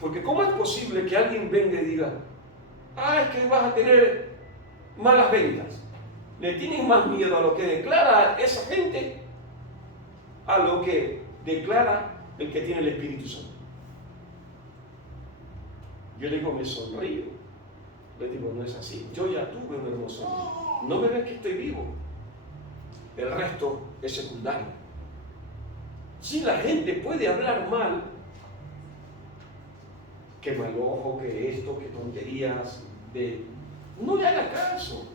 Porque ¿cómo es posible que alguien venga y diga: es que vas a tener malas ventas? Le tienen más miedo a lo que declara esa gente, a lo que declara el que tiene el Espíritu Santo. Yo le digo, me sonrío. Le digo, no es así. Yo ya tuve un hermoso día. No me ves que estoy vivo. El resto es secundario. Si la gente puede hablar mal, que mal ojo, que esto, que tonterías, no le haga caso.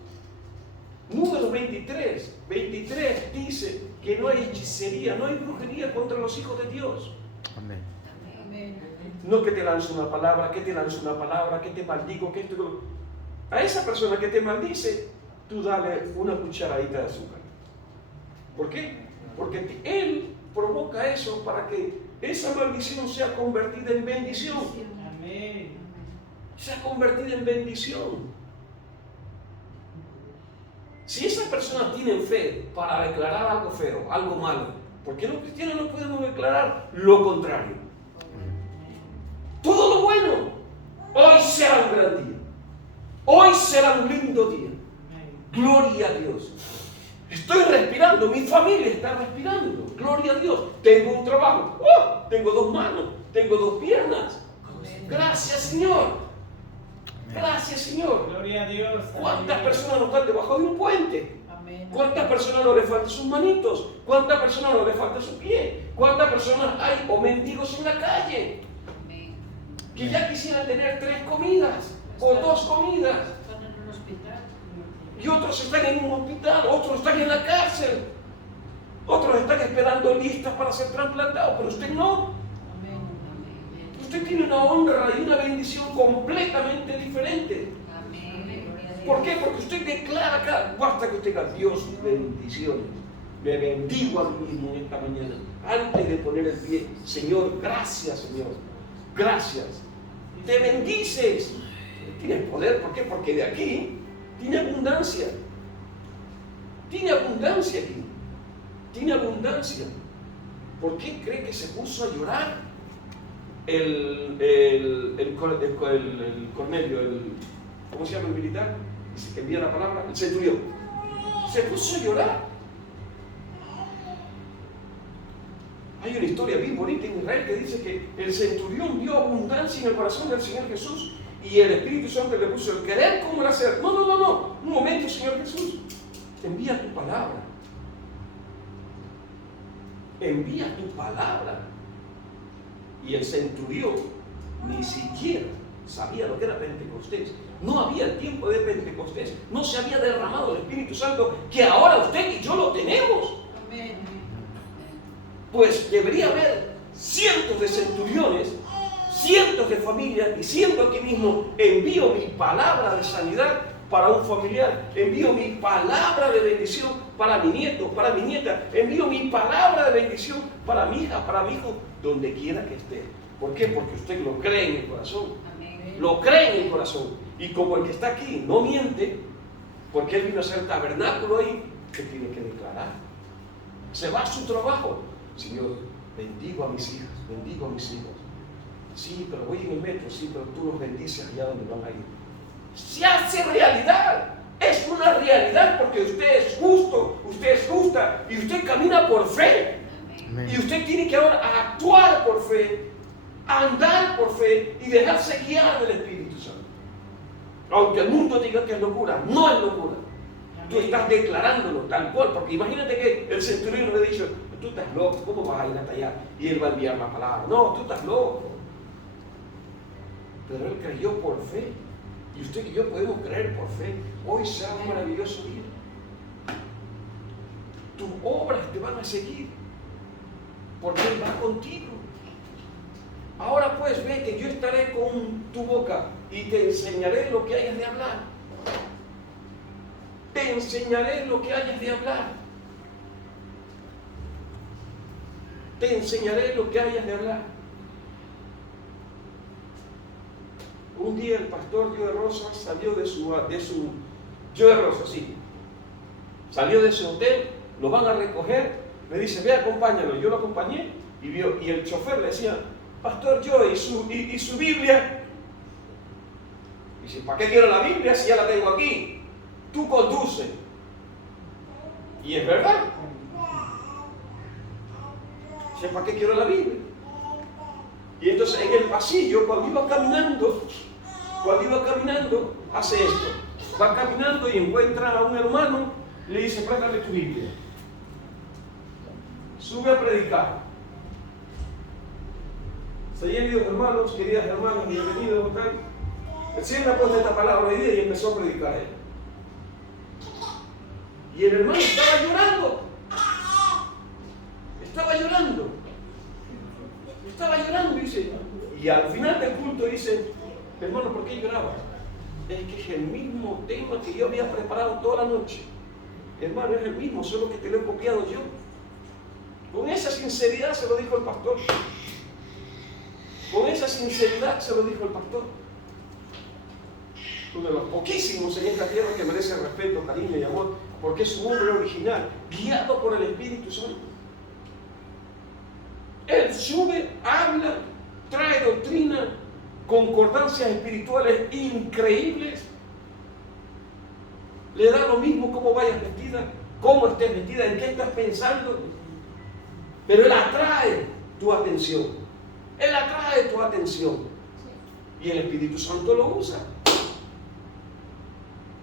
Número 23 dice que no hay hechicería, no hay brujería contra los hijos de Dios. Amén. No que te lance una palabra, que te lance una palabra, que te maldigo, que esto. A esa persona que te maldice, tú dale una cucharadita de azúcar. ¿Por qué? Porque él provoca eso para que esa maldición sea convertida en bendición. Sea convertida en bendición. Si esas personas tienen fe para declarar algo feo, algo malo, ¿por qué los cristianos no podemos declarar lo contrario? Todo lo bueno. Hoy será un gran día. Hoy será un lindo día. Gloria a Dios. Estoy respirando, mi familia está respirando. Gloria a Dios. Tengo un trabajo. ¡Oh! Tengo 2 manos, tengo 2 piernas. Gracias, Señor. Gracias, Señor. Gloria a Dios. ¿Cuántas personas no están debajo de un puente? Amén. ¿Cuántas personas no le faltan sus manitos? ¿Cuántas personas no le falta su pie? ¿Cuántas personas hay o mendigos en la calle Amén. que ya quisieran tener 3 comidas o 2 comidas? Están en un hospital. Y otros están en un hospital, otros están en la cárcel, otros están esperando listas para ser trasplantados, pero usted no. Amén. Usted tiene una honra y una bendición completamente diferente. Amén. Gloria a Dios. ¿Por qué? Porque usted declara acá, basta que usted diga, Dios, bendiciones. Me bendigo a mí mismo en esta mañana. Antes de poner el pie, Señor, gracias, Señor. Gracias. Te bendices. Tienes poder, ¿por qué? Porque de aquí tiene abundancia. Tiene abundancia aquí. Tiene abundancia. ¿Por qué cree que se puso a llorar el Cornelio, ¿cómo se llama el militar? Dice que envía la palabra, el centurión. Se puso a llorar. Hay una historia bien bonita en Israel que dice que el centurión vio abundancia en el corazón del Señor Jesús y el Espíritu Santo le puso el querer como el hacer. No. Un momento, Señor Jesús. Envía tu palabra. Envía tu palabra. Y el centurión ni siquiera sabía lo que era Pentecostés. No había el tiempo de Pentecostés. No se había derramado el Espíritu Santo que ahora usted y yo lo tenemos. Amén. Pues debería haber cientos de centuriones, cientos de familias diciendo aquí mismo, envío mi palabra de sanidad para un familiar, envío mi palabra de bendición para mi nieto, para mi nieta, envío mi palabra de bendición para mi hija, para mi hijo, donde quiera que esté. ¿Por qué? Porque usted lo cree en el corazón. Amén. Lo cree en el corazón. Y como el que está aquí no miente, porque él vino a hacer tabernáculo ahí, ¿qué tiene que declarar? Se va a su trabajo. Señor, bendigo a mis hijas, bendigo a mis hijos. Sí, pero voy en el metro, sí, pero tú los bendices allá donde van a ir. Se hace realidad. Es una realidad porque usted es justo, usted es justa y usted camina por fe. Amén. Y usted tiene que ahora actuar por fe, andar por fe y dejarse guiar del Espíritu Santo. Aunque el mundo diga que es locura, no es locura. Tú estás declarándolo tal cual, porque imagínate que el centurión le ha dicho, tú estás loco, ¿cómo vas a ir hasta allá? Y él va a enviar la palabra. No, tú estás loco. Pero él creyó por fe. Y usted y yo podemos creer por fe. Hoy será un maravilloso día. Tus obras te van a seguir. Porque Él va contigo. Ahora pues ve que yo estaré con tu boca y te enseñaré lo que hayas de hablar. Te enseñaré lo que hayas de hablar. Te enseñaré lo que hayas de hablar. Un día el pastor Joe Rosa salió de su Joe Rosa, sí. Salió de su hotel, lo van a recoger, le dice, ve, acompáñalo. Yo lo acompañé y el chofer le decía, Pastor Joe, ¿y su Biblia? Dice, ¿para qué quiero la Biblia si ya la tengo aquí? Tú conduce. Y es verdad. Dice, ¿para qué quiero la Biblia? Y entonces en el pasillo, cuando iba caminando, hace esto. Va caminando y encuentra a un hermano, le dice, préstame tu Biblia. Sube a predicar. Queridos hermanos, queridas hermanas, bienvenidos. El Señor ha puesto esta palabra hoy día y empezó a predicar él. Y el hermano estaba llorando. Dice. Y al final del culto dice, hermano, ¿por qué lloraba? Es que es el mismo tema que yo había preparado toda la noche. Hermano, es el mismo, solo que te lo he copiado yo. Con esa sinceridad se lo dijo el pastor. Con esa sinceridad se lo dijo el pastor. Uno de los poquísimos en esta tierra que merece respeto, cariño y amor, porque es un hombre original, guiado por el Espíritu Santo. Él sube, habla, trae doctrina, concordancias espirituales increíbles. Le da lo mismo cómo vayas vestida, cómo estés vestida, en qué estás pensando. Pero Él atrae tu atención. Él atrae tu atención. Y el Espíritu Santo lo usa.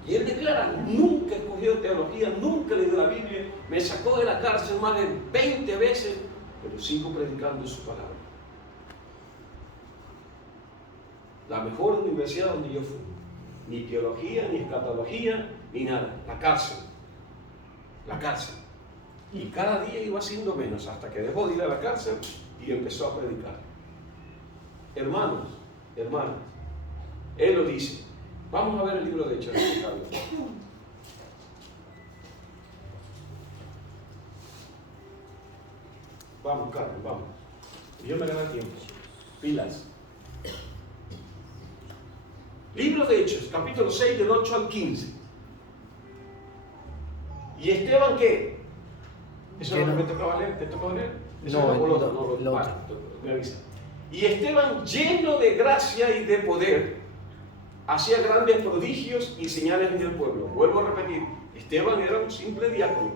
Y él declara, nunca escogió teología, nunca leyó la Biblia, me sacó de la cárcel más de 20 veces, pero sigo predicando su palabra. La mejor universidad donde yo fui, ni teología, ni escatología, ni nada, la cárcel. La cárcel. Y cada día iba haciendo menos, hasta que dejó de ir a la cárcel y empezó a predicar. Hermanos, hermanas, él lo dice. Vamos a ver el libro de Hechos, Carlos. Vamos, Carlos, vamos. Yo me gano tiempo. Pilas. Libro de Hechos, capítulo 6, del 8 al 15. ¿Y Esteban qué? ¿Eso no me tocaba leer? ¿Te tocaba leer? No, me avisa. Y Esteban, lleno de gracia y de poder, hacía grandes prodigios y señales en el pueblo. Vuelvo a repetir, Esteban era un simple diácono.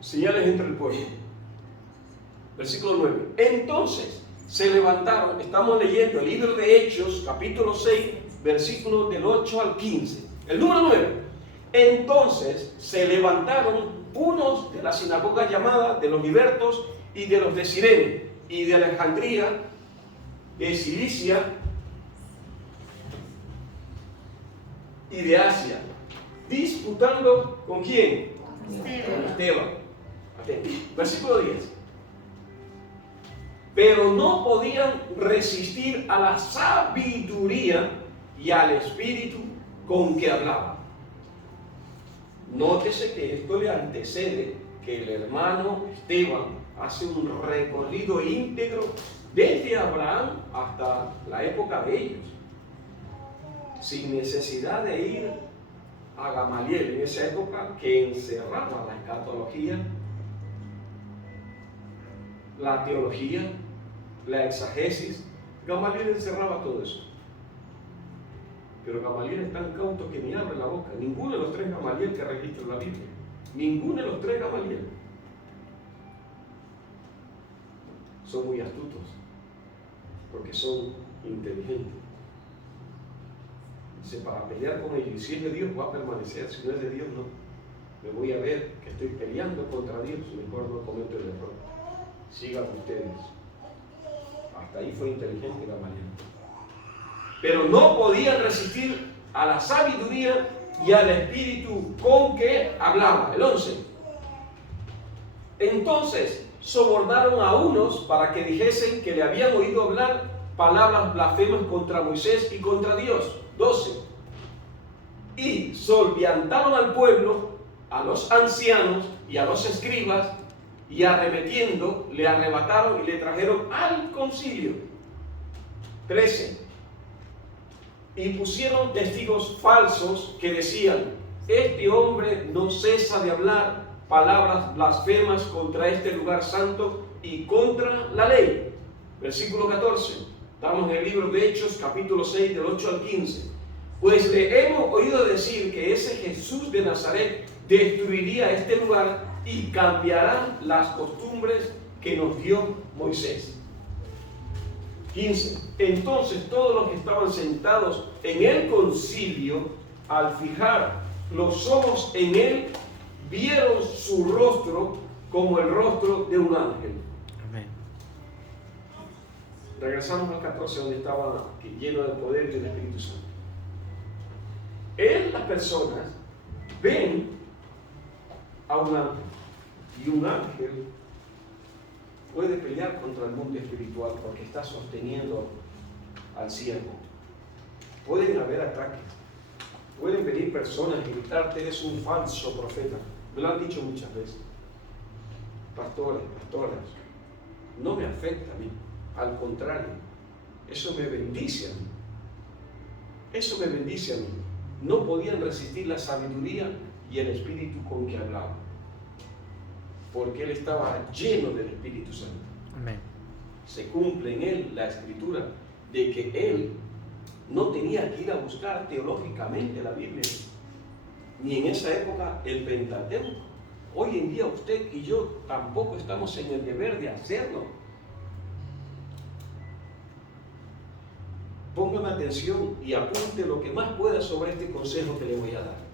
Señales entre el pueblo. Versículo 9. Entonces se levantaron, estamos leyendo el libro de Hechos, capítulo 6, versículos del 8 al 15. El número 9. Entonces se levantaron unos de la sinagoga llamada de los libertos y de los de Cirene y de Alejandría, de Cilicia y de Asia, disputando ¿con quién? Con Esteban. Versículo 10. Pero no podían resistir a la sabiduría y al espíritu con que hablaba. Nótese que esto le antecede que el hermano Esteban hace un recorrido íntegro desde Abraham hasta la época de ellos, sin necesidad de ir a Gamaliel en esa época, que encerraba la escatología, la teología, la exagesis. Gamaliel encerraba todo eso. Pero Gamaliel es tan cauto que ni abre la boca. Ninguno de los tres Gamaliel que registra la Biblia. Ninguno de los tres Gamaliel. Son muy astutos, porque son inteligentes. Dice, para pelear con ellos, y si es de Dios va a permanecer, si no es de Dios no. Me voy a ver que estoy peleando contra Dios, mejor no cometo el error. Sigan ustedes. Hasta ahí fue inteligente Gamaliel. Pero no podían resistir a la sabiduría y al espíritu con que hablaba. El 11. Entonces sobornaron a unos para que dijesen que le habían oído hablar palabras blasfemas contra Moisés y contra Dios. 12. Y solviantaron al pueblo, a los ancianos y a los escribas, y arremetiendo le arrebataron y le trajeron al concilio. 13. Y pusieron testigos falsos que decían, este hombre no cesa de hablar palabras blasfemas contra este lugar santo y contra la ley. Versículo 14. Estamos en el libro de Hechos, capítulo 6, del 8 al 15. Pues le hemos oído decir que ese Jesús de Nazaret destruiría este lugar y cambiará las costumbres que nos dio Moisés. 15. Entonces todos los que estaban sentados en el concilio, al fijar los ojos en él, vieron su rostro como el rostro de un ángel. Amén. Regresamos al 14, donde estaba lleno del poder y del Espíritu Santo. Las personas ven a un ángel, y un ángel puede pelear contra el mundo espiritual porque está sosteniendo al siervo. Pueden haber ataques, pueden venir personas y gritarte, eres un falso profeta. Me lo han dicho muchas veces. Pastores, pastoras, no me afecta a mí, al contrario, eso me bendice a mí. Eso me bendice a mí. no podían resistir la sabiduría y el espíritu con que hablaba, porque él estaba lleno del Espíritu Santo. Amén. Se cumple en él la escritura de que él no tenía que ir a buscar teológicamente la Biblia, ni en esa época el Pentateuco. Hoy en día usted y yo tampoco estamos en el deber de hacerlo. Póngame atención y apunte lo que más pueda sobre este consejo que le voy a dar.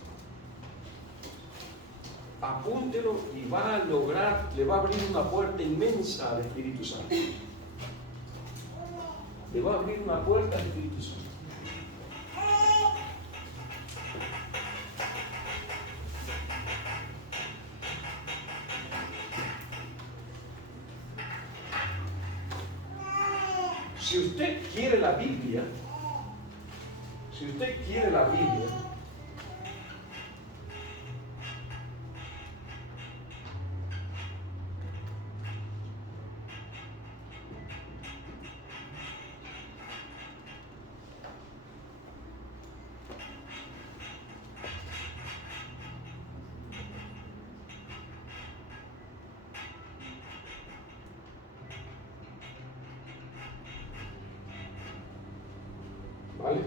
Apúntelo y va a lograr, le va a abrir una puerta inmensa al Espíritu Santo. Le va a abrir una puerta al Espíritu Santo. Si usted quiere la Biblia, ¿vale?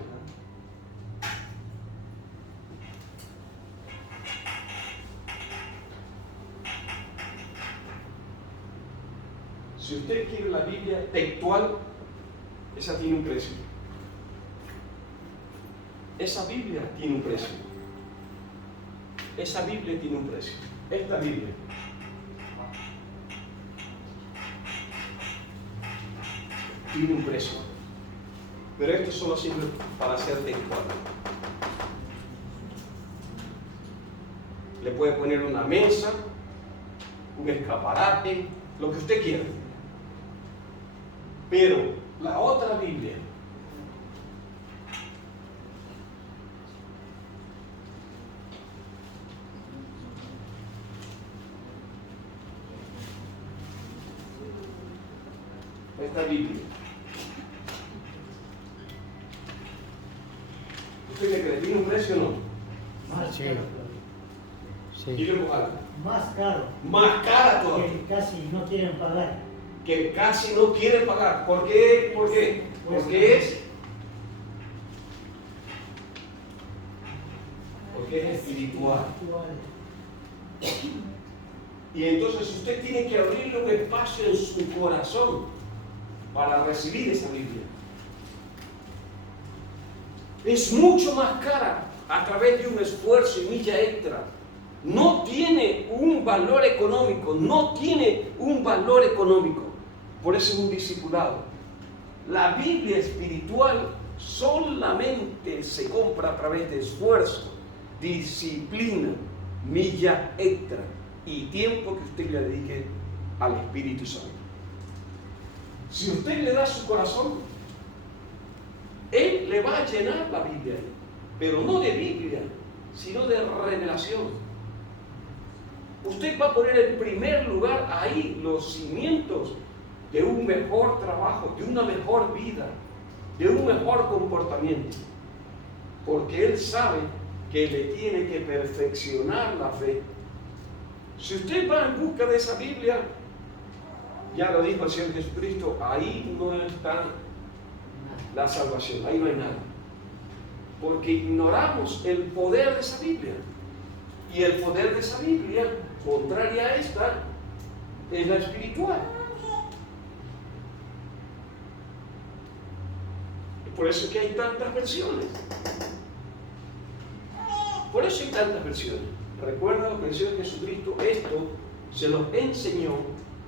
Si usted quiere la Biblia textual, esa tiene un precio. Esa Biblia tiene un precio. Esa Biblia tiene un precio. Esta Biblia. Tiene un precio. Pero esto solo sirve para ser textual. Le puede poner una mesa, un escaparate, lo que usted quiera. Pero la otra Biblia, esta Biblia, ¿usted le cree? ¿Tiene un precio o no? Más Sí. caro. Sí. Dígalo algo. Más caro. Más cara todavía. Que casi no quieren pagar. Que casi no quieren pagar. ¿Por qué? ¿Por qué? Porque es espiritual. Y entonces usted tiene que abrirle un espacio en su corazón para recibir esa Biblia. Es mucho más cara a través de un esfuerzo y milla extra. No tiene un valor económico, no tiene un valor económico. Por eso es un discipulado. La Biblia espiritual solamente se compra a través de esfuerzo, disciplina, milla extra y tiempo que usted le dedique al Espíritu Santo. Si usted le da su corazón, Él le va a llenar la Biblia, pero no de Biblia, sino de revelación. Usted va a poner en primer lugar ahí los cimientos de un mejor trabajo, de una mejor vida, de un mejor comportamiento, porque Él sabe que le tiene que perfeccionar la fe. Si usted va en busca de esa Biblia, ya lo dijo el Señor Jesucristo, ahí no está la salvación, ahí no hay nada, porque ignoramos el poder de esa Biblia, y el poder de esa Biblia, contraria a esta, es la espiritual. Por eso es que hay tantas versiones. Por eso hay tantas versiones. Recuerda lo que decía Jesucristo, esto se los enseñó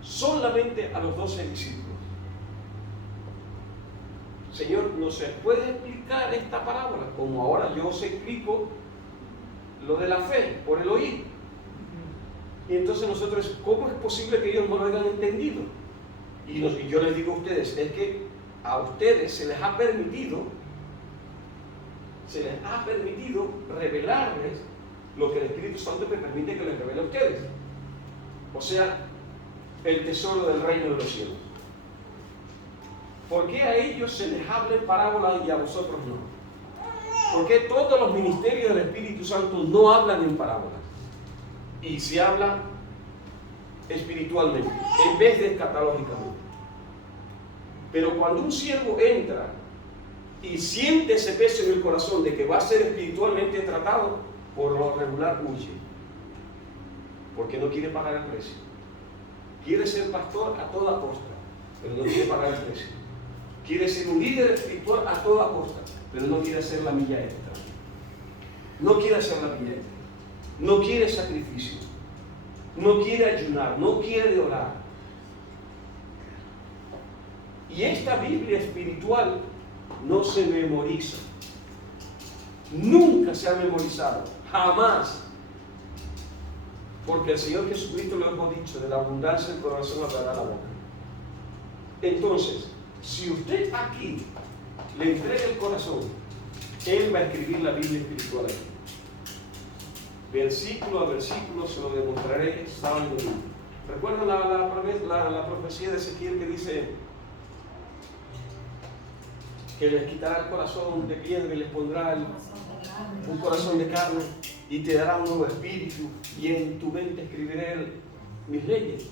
solamente a los 12 discípulos. Señor, ¿no se puede explicar esta parábola? Como ahora yo os explico lo de la fe, por el oír. Y entonces nosotros, ¿cómo es posible que ellos no lo hayan entendido? Y yo les digo a ustedes, es que a ustedes se les ha permitido revelarles lo que el Espíritu Santo les permite que les revele a ustedes. O sea, el tesoro del reino de los cielos. ¿Por qué a ellos se les habla en parábola y a vosotros no? Porque todos los ministerios del Espíritu Santo no hablan en parábolas. Y se habla espiritualmente, en vez de escatológicamente. Pero cuando un siervo entra y siente ese peso en el corazón de que va a ser espiritualmente tratado, por lo regular huye. Porque no quiere pagar el precio. Quiere ser pastor a toda costa, pero no quiere pagar el precio. Quiere ser un líder espiritual a toda costa, pero no quiere hacer la milla extra. No quiere hacer la milla extra. No quiere sacrificio. No quiere ayunar. No quiere orar. Y esta Biblia espiritual no se memoriza. Nunca se ha memorizado. Jamás. Porque el Señor Jesucristo lo hemos dicho, de la abundancia del corazón hablará la boca. Entonces, si usted aquí le entrega el corazón, Él va a escribir la Biblia espiritual aquí. Versículo a versículo se lo demostraré sábado y domingo. ¿Recuerdan la profecía de Ezequiel que dice que les quitará el corazón de piedra y les pondrá un corazón de carne y te dará un nuevo espíritu y en tu mente escribiré mis leyes?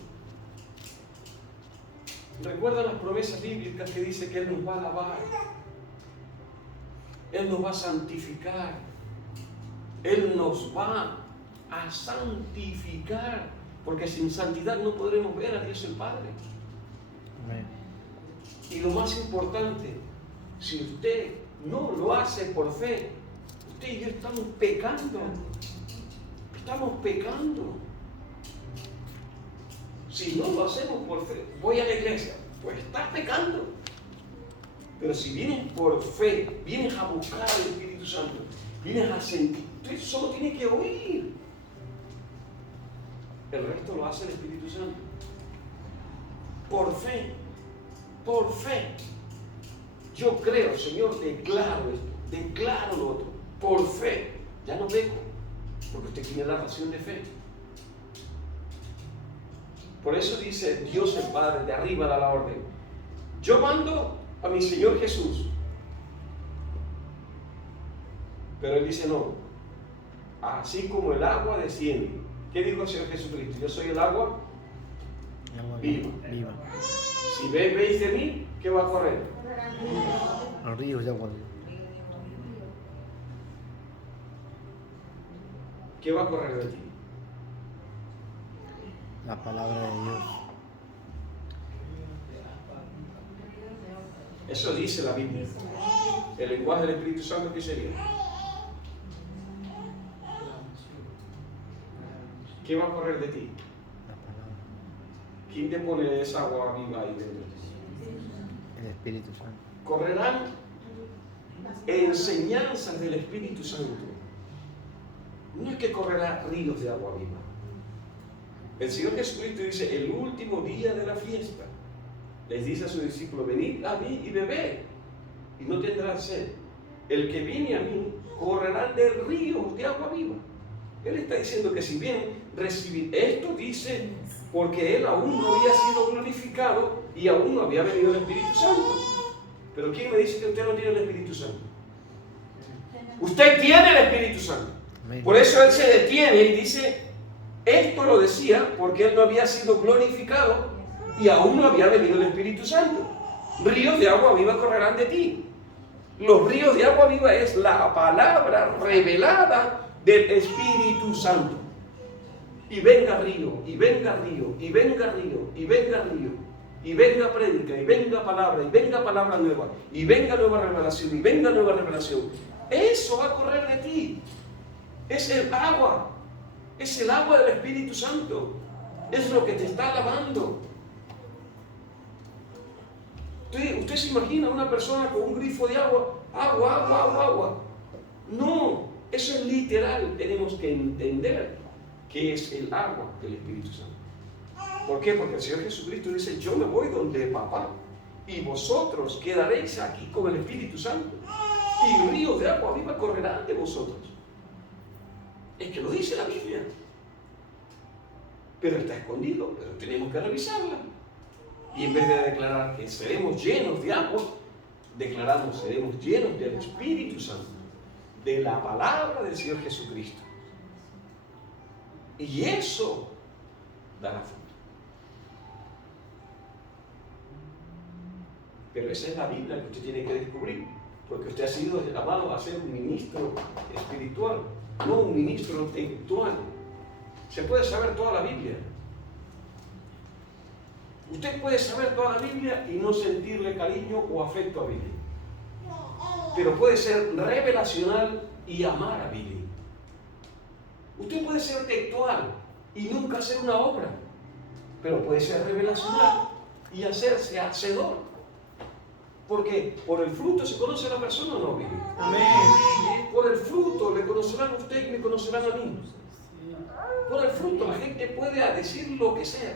¿Recuerdan las promesas bíblicas que dice que Él nos va a lavar? Él nos va a santificar. Él nos va a santificar. Porque sin santidad no podremos ver a Dios el Padre. Amén. Y lo más importante, si usted no lo hace por fe, usted y yo estamos pecando. Estamos pecando. Si no lo hacemos por fe, voy a la iglesia, pues estás pecando. Pero si vienes por fe, vienes a buscar al Espíritu Santo, vienes a sentir, usted solo tiene que oír. El resto lo hace el Espíritu Santo. Por fe, por fe. Yo creo, Señor, declaro esto, declaro lo otro, por fe. Ya no dejo, porque usted tiene la razón de fe. Por eso dice Dios el Padre, de arriba da la orden. Yo mando a mi Señor Jesús. Pero Él dice no. Así como el agua desciende. ¿Qué dijo el Señor Jesucristo? Yo soy el agua viva. Si veis de mí, ¿qué va a correr? Los ríos de agua viva. ¿Qué va a correr de ti? La palabra de Dios. Eso dice la Biblia. El lenguaje del Espíritu Santo, ¿qué sería? ¿Qué va a correr de ti? La palabra. ¿Quién te pone esa agua viva ahí dentro? El Espíritu Santo. Correrán enseñanzas del Espíritu Santo. No es que correrán ríos de agua viva. El Señor Jesucristo dice, el último día de la fiesta, les dice a sus discípulos, venid a mí y bebed, y no tendrán sed. El que viene a mí, correrán de ríos de agua viva. Él está diciendo que si bien recibir esto, dice, porque Él aún no había sido glorificado y aún no había venido el Espíritu Santo. Pero ¿quién me dice que usted no tiene el Espíritu Santo? Usted tiene el Espíritu Santo. Por eso Él se detiene y dice, esto lo decía porque Él no había sido glorificado y aún no había venido el Espíritu Santo. Ríos de agua viva correrán de ti. Los ríos de agua viva es la palabra revelada del Espíritu Santo. Y venga río, y venga río, y venga río, y venga río, y venga prédica, y venga palabra nueva, y venga nueva revelación, y venga nueva revelación. Eso va a correr de ti. Es el agua del Espíritu Santo. Es lo que te está lavando. Usted se imagina una persona con un grifo de agua, agua. No, eso es literal. Tenemos que entender que es el agua del Espíritu Santo. ¿Por qué? Porque el Señor Jesucristo dice, yo me voy donde papá y vosotros quedaréis aquí con el Espíritu Santo y ríos de agua viva correrán de vosotros. Es que lo dice la Biblia. Pero está escondido, pero tenemos que revisarla. Y en vez de declarar que seremos llenos de agua, declaramos seremos llenos del Espíritu Santo. de la palabra del Señor Jesucristo. Y eso dará fruto. Pero esa es la Biblia que usted tiene que descubrir, porque usted ha sido llamado a ser un ministro espiritual, no un ministro textual. Se puede saber toda la Biblia. Usted puede saber toda la Biblia y no sentirle cariño o afecto a Billy. Pero puede ser revelacional y amar a Billy. Usted puede ser textual y nunca hacer una obra, pero puede ser revelacional y hacerse hacedor. Porque por el fruto se conoce a la persona, ¿o no, Billy? Amén. Por el fruto le conocerán a usted y me conocerán a mí. Por el fruto la gente puede decir lo que sea.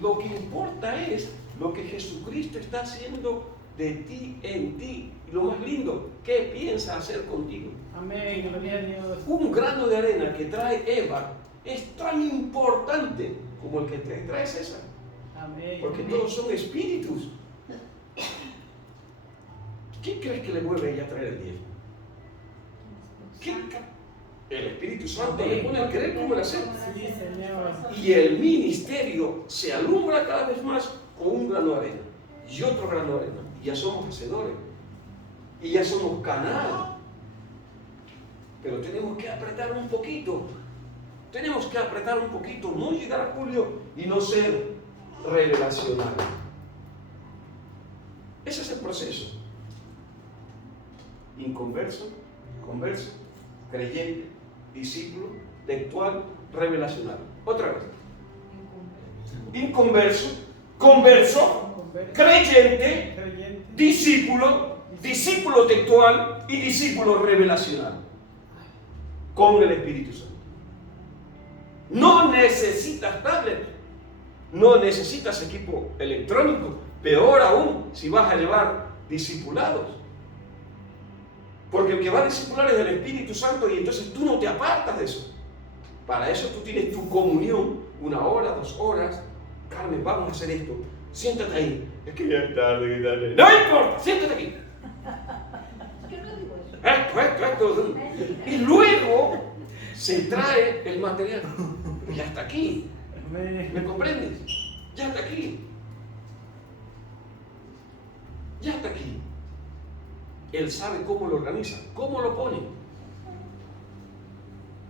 Lo que importa es lo que Jesucristo está haciendo de ti, en ti. Y lo más lindo, ¿qué piensa hacer contigo? Amén. Gloria a Dios. Un grano de arena que trae Eva es tan importante como el que te trae César. Amén. Porque todos son espíritus. ¿Qué crees que le mueve a ella a traer el diezmo? El Espíritu Santo le pone el querer como el hacer. Sí, Señor. Y el ministerio se alumbra cada vez más con un grano de arena y otro grano de arena. Y ya somos hacedores. Y ya somos canal. Pero tenemos que apretar un poquito. Tenemos que apretar un poquito. No llegar a julio y no ser revelacional. Ese es el proceso. Inconverso, converso, creyente, discípulo, textual, revelacional. Otra vez. Inconverso, converso, creyente, discípulo, discípulo textual y discípulo revelacional. Con el Espíritu Santo. No necesitas tablet, no necesitas equipo electrónico, peor aún si vas a llevar discipulados. Porque el que va a discipular es el Espíritu Santo y entonces tú no te apartas de eso. Para eso tú tienes tu comunión, 1 hora, 2 horas. Carmen, vamos a hacer esto. Siéntate ahí. Es que ya es tarde, dale. No importa, siéntate aquí. Esto. Y luego se trae el material. Pero ya está aquí. ¿Me comprendes? Ya está aquí. Ya está aquí. Él sabe cómo lo organiza, cómo lo pone.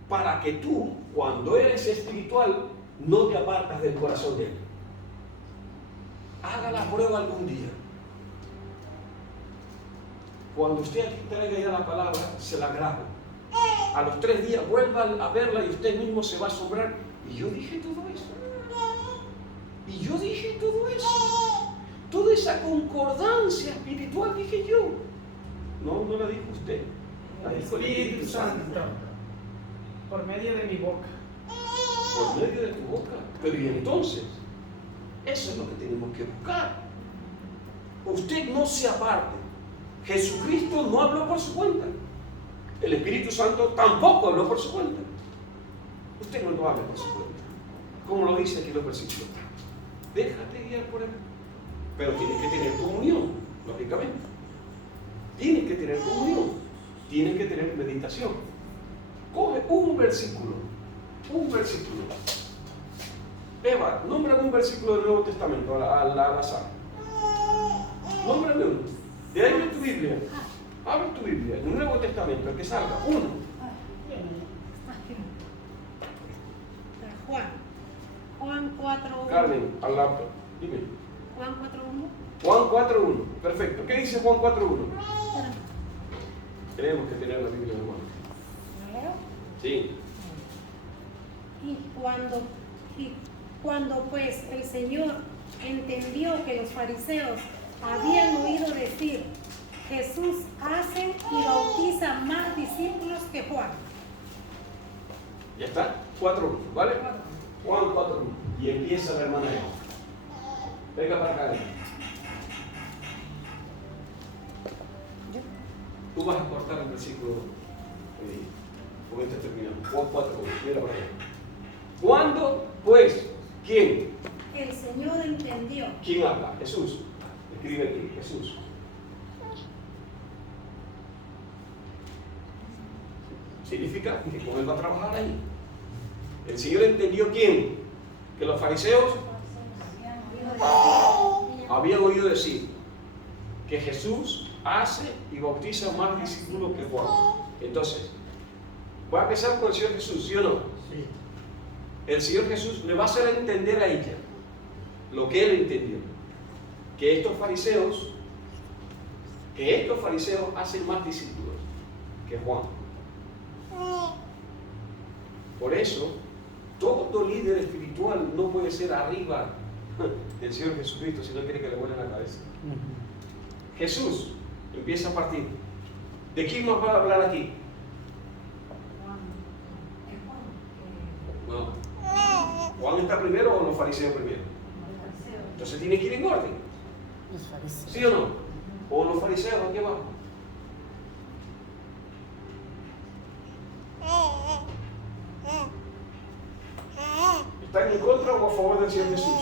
Para que tú, cuando eres espiritual, no te apartas del corazón de Él. Haga la prueba algún día. Cuando usted aquí traiga ya la palabra, se la graba. A los 3 días vuelva a verla y usted mismo se va a asombrar. Y yo dije todo eso. Y yo dije todo eso. Toda esa concordancia espiritual dije yo. No, no la dijo usted. La dijo el Espíritu Santo. Por medio de mi boca. Por medio de tu boca. Pero y entonces, eso es lo que tenemos que buscar. Usted no se aparte. Jesucristo no habló por su cuenta. El Espíritu Santo tampoco habló por su cuenta. Usted no lo habla por su cuenta. Como lo dice aquí los versículos. Déjate guiar por Él. Pero tienes que tener comunión, lógicamente. Tienes que tener comunión. Tienes que tener meditación. Coge un versículo. Un versículo. Eva, nómbrame un versículo del Nuevo Testamento al azar. Nómbrame uno. De ahí en tu Biblia. Abre tu Biblia, el Nuevo Testamento, el que salga. Uno. Juan 4.1. Carmen, al lado. Dime. Juan 4.1. Juan 4.1. Perfecto. ¿Qué dice Juan 4.1? Tenemos que tener la Biblia en mano. ¿Lo leo? Sí. Y cuando pues el Señor entendió que los fariseos habían oído decir, Jesús hace y bautiza más discípulos que Juan. Ya está. 4.1. ¿Vale? Juan 4.1. Y empieza la hermana Eva. Venga para acá. Tú vas a cortar el versículo. Con este terminamos. Juan 4.1. Mira para allá. ¿Cuándo? Pues, ¿quién? El Señor entendió. ¿Quién habla? Jesús. Escribe aquí, Jesús. significa que con él va a trabajar ahí. El Señor entendió quién, que los fariseos habían oído decir que Jesús hace y bautiza más discípulos que Juan. Entonces, va a empezar con el Señor Jesús, ¿sí o no? Sí. El Señor Jesús le va a hacer entender a ella lo que él entendió, que estos fariseos hacen más discípulos que Juan. Por eso, todo líder espiritual no puede ser arriba del Señor Jesucristo si no quiere que le vuelen la cabeza. Jesús empieza a partir. ¿De quién más va a hablar aquí? No. ¿Juan está primero o los fariseos primero? Entonces tiene que ir en orden. ¿Sí o no? ¿O los fariseos aquí abajo? ¿Están en contra o a favor del Señor Jesús?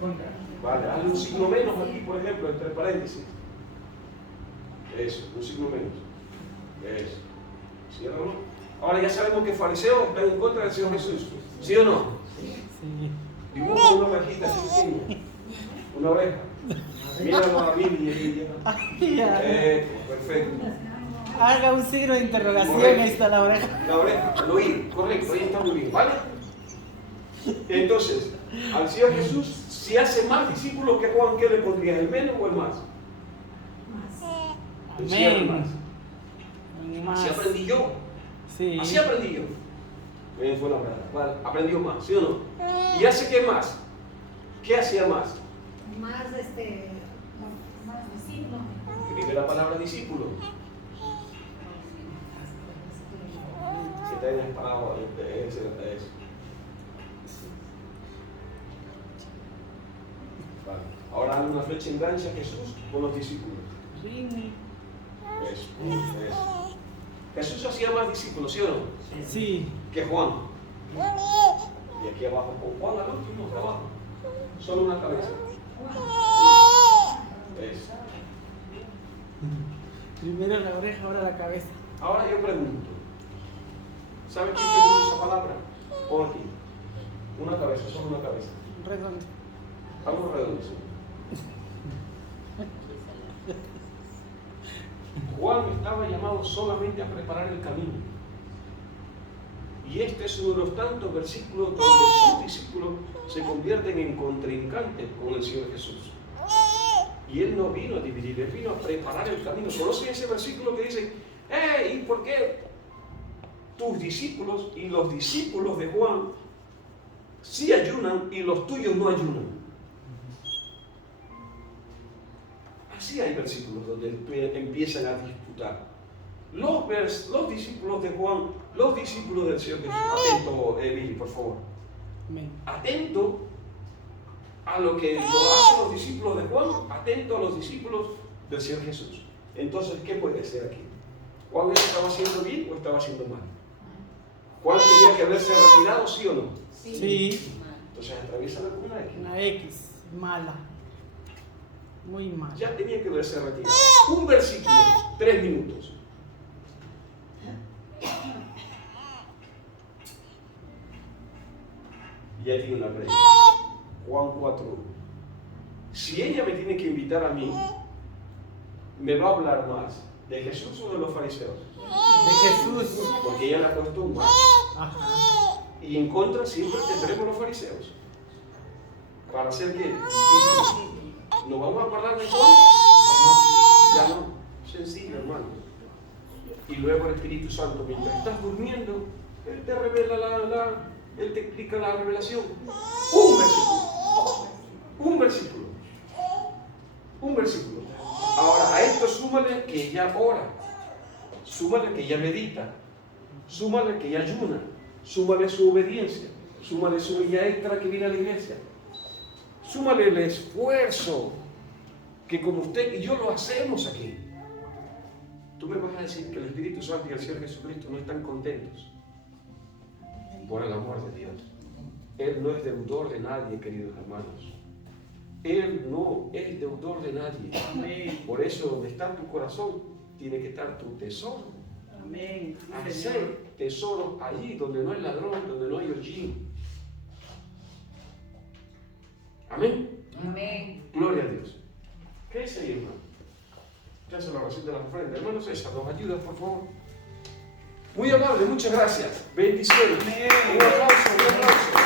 Contra. Vale, hazle un signo menos aquí, por ejemplo, entre paréntesis. Eso, un signo menos. Eso. ¿Sí o no? Ahora ya sabemos que fariseos están en contra del Señor Jesús. ¿Sí o no? Sí. Dibuja una ovejita así pequeña. Una oveja. Míralo a la Biblia. Perfecto. Haga un signo de interrogación, Correcto. ahí está la oreja. La oreja, al oír, correcto, ahí está muy bien, ¿vale? Entonces, al Señor Jesús, si hace más discípulos que Juan, ¿qué le pondría? ¿El menos o el más? El sí, el más. Más. Así aprendí yo. Sí. Así aprendí yo. Bien, fue una verdad. Vale, aprendió más, ¿sí o no? ¿Y hace qué más? ¿Qué hacía más? Más discípulos. Escribe la palabra discípulo. Si te hayas parado de eso. Vale. Ahora hay una flecha engancha a Jesús con los discípulos. Eso. Jesús hacía más discípulos, ¿sí o no? Sí. Que Juan. Y aquí abajo, con Juan al último trabajo. Solo una cabeza. Eso. Primero la oreja, ahora la cabeza. Ahora yo pregunto, ¿sabe quién te puso esa palabra? Pon aquí. Una cabeza, solo una cabeza. Redondo. Algo redondo. Juan estaba llamado solamente a preparar el camino. Y este es uno de los tantos versículos donde sus discípulos se convierten en contrincantes con el Señor Jesús. Y Él no vino a dividir, Él vino a preparar el camino. ¿Conocen ese versículo que dice, ¿y por qué tus discípulos y los discípulos de Juan sí ayunan y los tuyos no ayunan? Así hay versículos donde empiezan a disputar. Los discípulos de Juan, los discípulos del Señor Jesús. Atento, Billy, por favor. Amén. Atento a lo que hacen los discípulos de Juan, atento a los discípulos del Señor Jesús. Entonces, ¿qué puede ser aquí? ¿Juan estaba haciendo bien o estaba haciendo mal? ¿Juan tenía que haberse retirado, sí o no? Sí. Entonces atraviesa una X. Una X. Mala. Muy mala. Ya tenía que haberse retirado. Un versículo, 3 minutos. Y ya tiene una brecha. Juan 4:1. Si ella me tiene que invitar a mí, ¿me va a hablar más de Jesús o de los fariseos? De Jesús. Porque ella le ha puesto un más. Ajá. Y en contra siempre tendremos los fariseos. ¿Para hacer qué? ¿Nos vamos a acordar de Juan? Ya no. Sencillo, hermano. Y luego el Espíritu Santo, mientras estás durmiendo, Él te revela Él te explica la revelación. Un versículo. Un versículo. Ahora, a esto súmale que ella ora. Súmale que ella medita. Súmale que ella ayuna. Súmale su obediencia. Súmale su día extra que viene a la iglesia. Súmale el esfuerzo que como usted y yo lo hacemos aquí. Tú me vas a decir que el Espíritu Santo y el Señor Jesucristo no están contentos. Por el amor de Dios. Él no es deudor de nadie, queridos hermanos. Él no es deudor de nadie. Amén. Por eso, donde está tu corazón, tiene que estar tu tesoro. Amén. Sí, Señor. Hacer tesoros allí donde no hay ladrón, donde no hay hollín. Amén. Amén. Gloria a Dios. ¿Qué es ahí, hermano? ¿Qué hace la oración de la ofrenda? Hermano César, ¿nos ayuda, por favor? Muy amable, muchas gracias. Bendiciones. Amén. Un aplauso, un aplauso.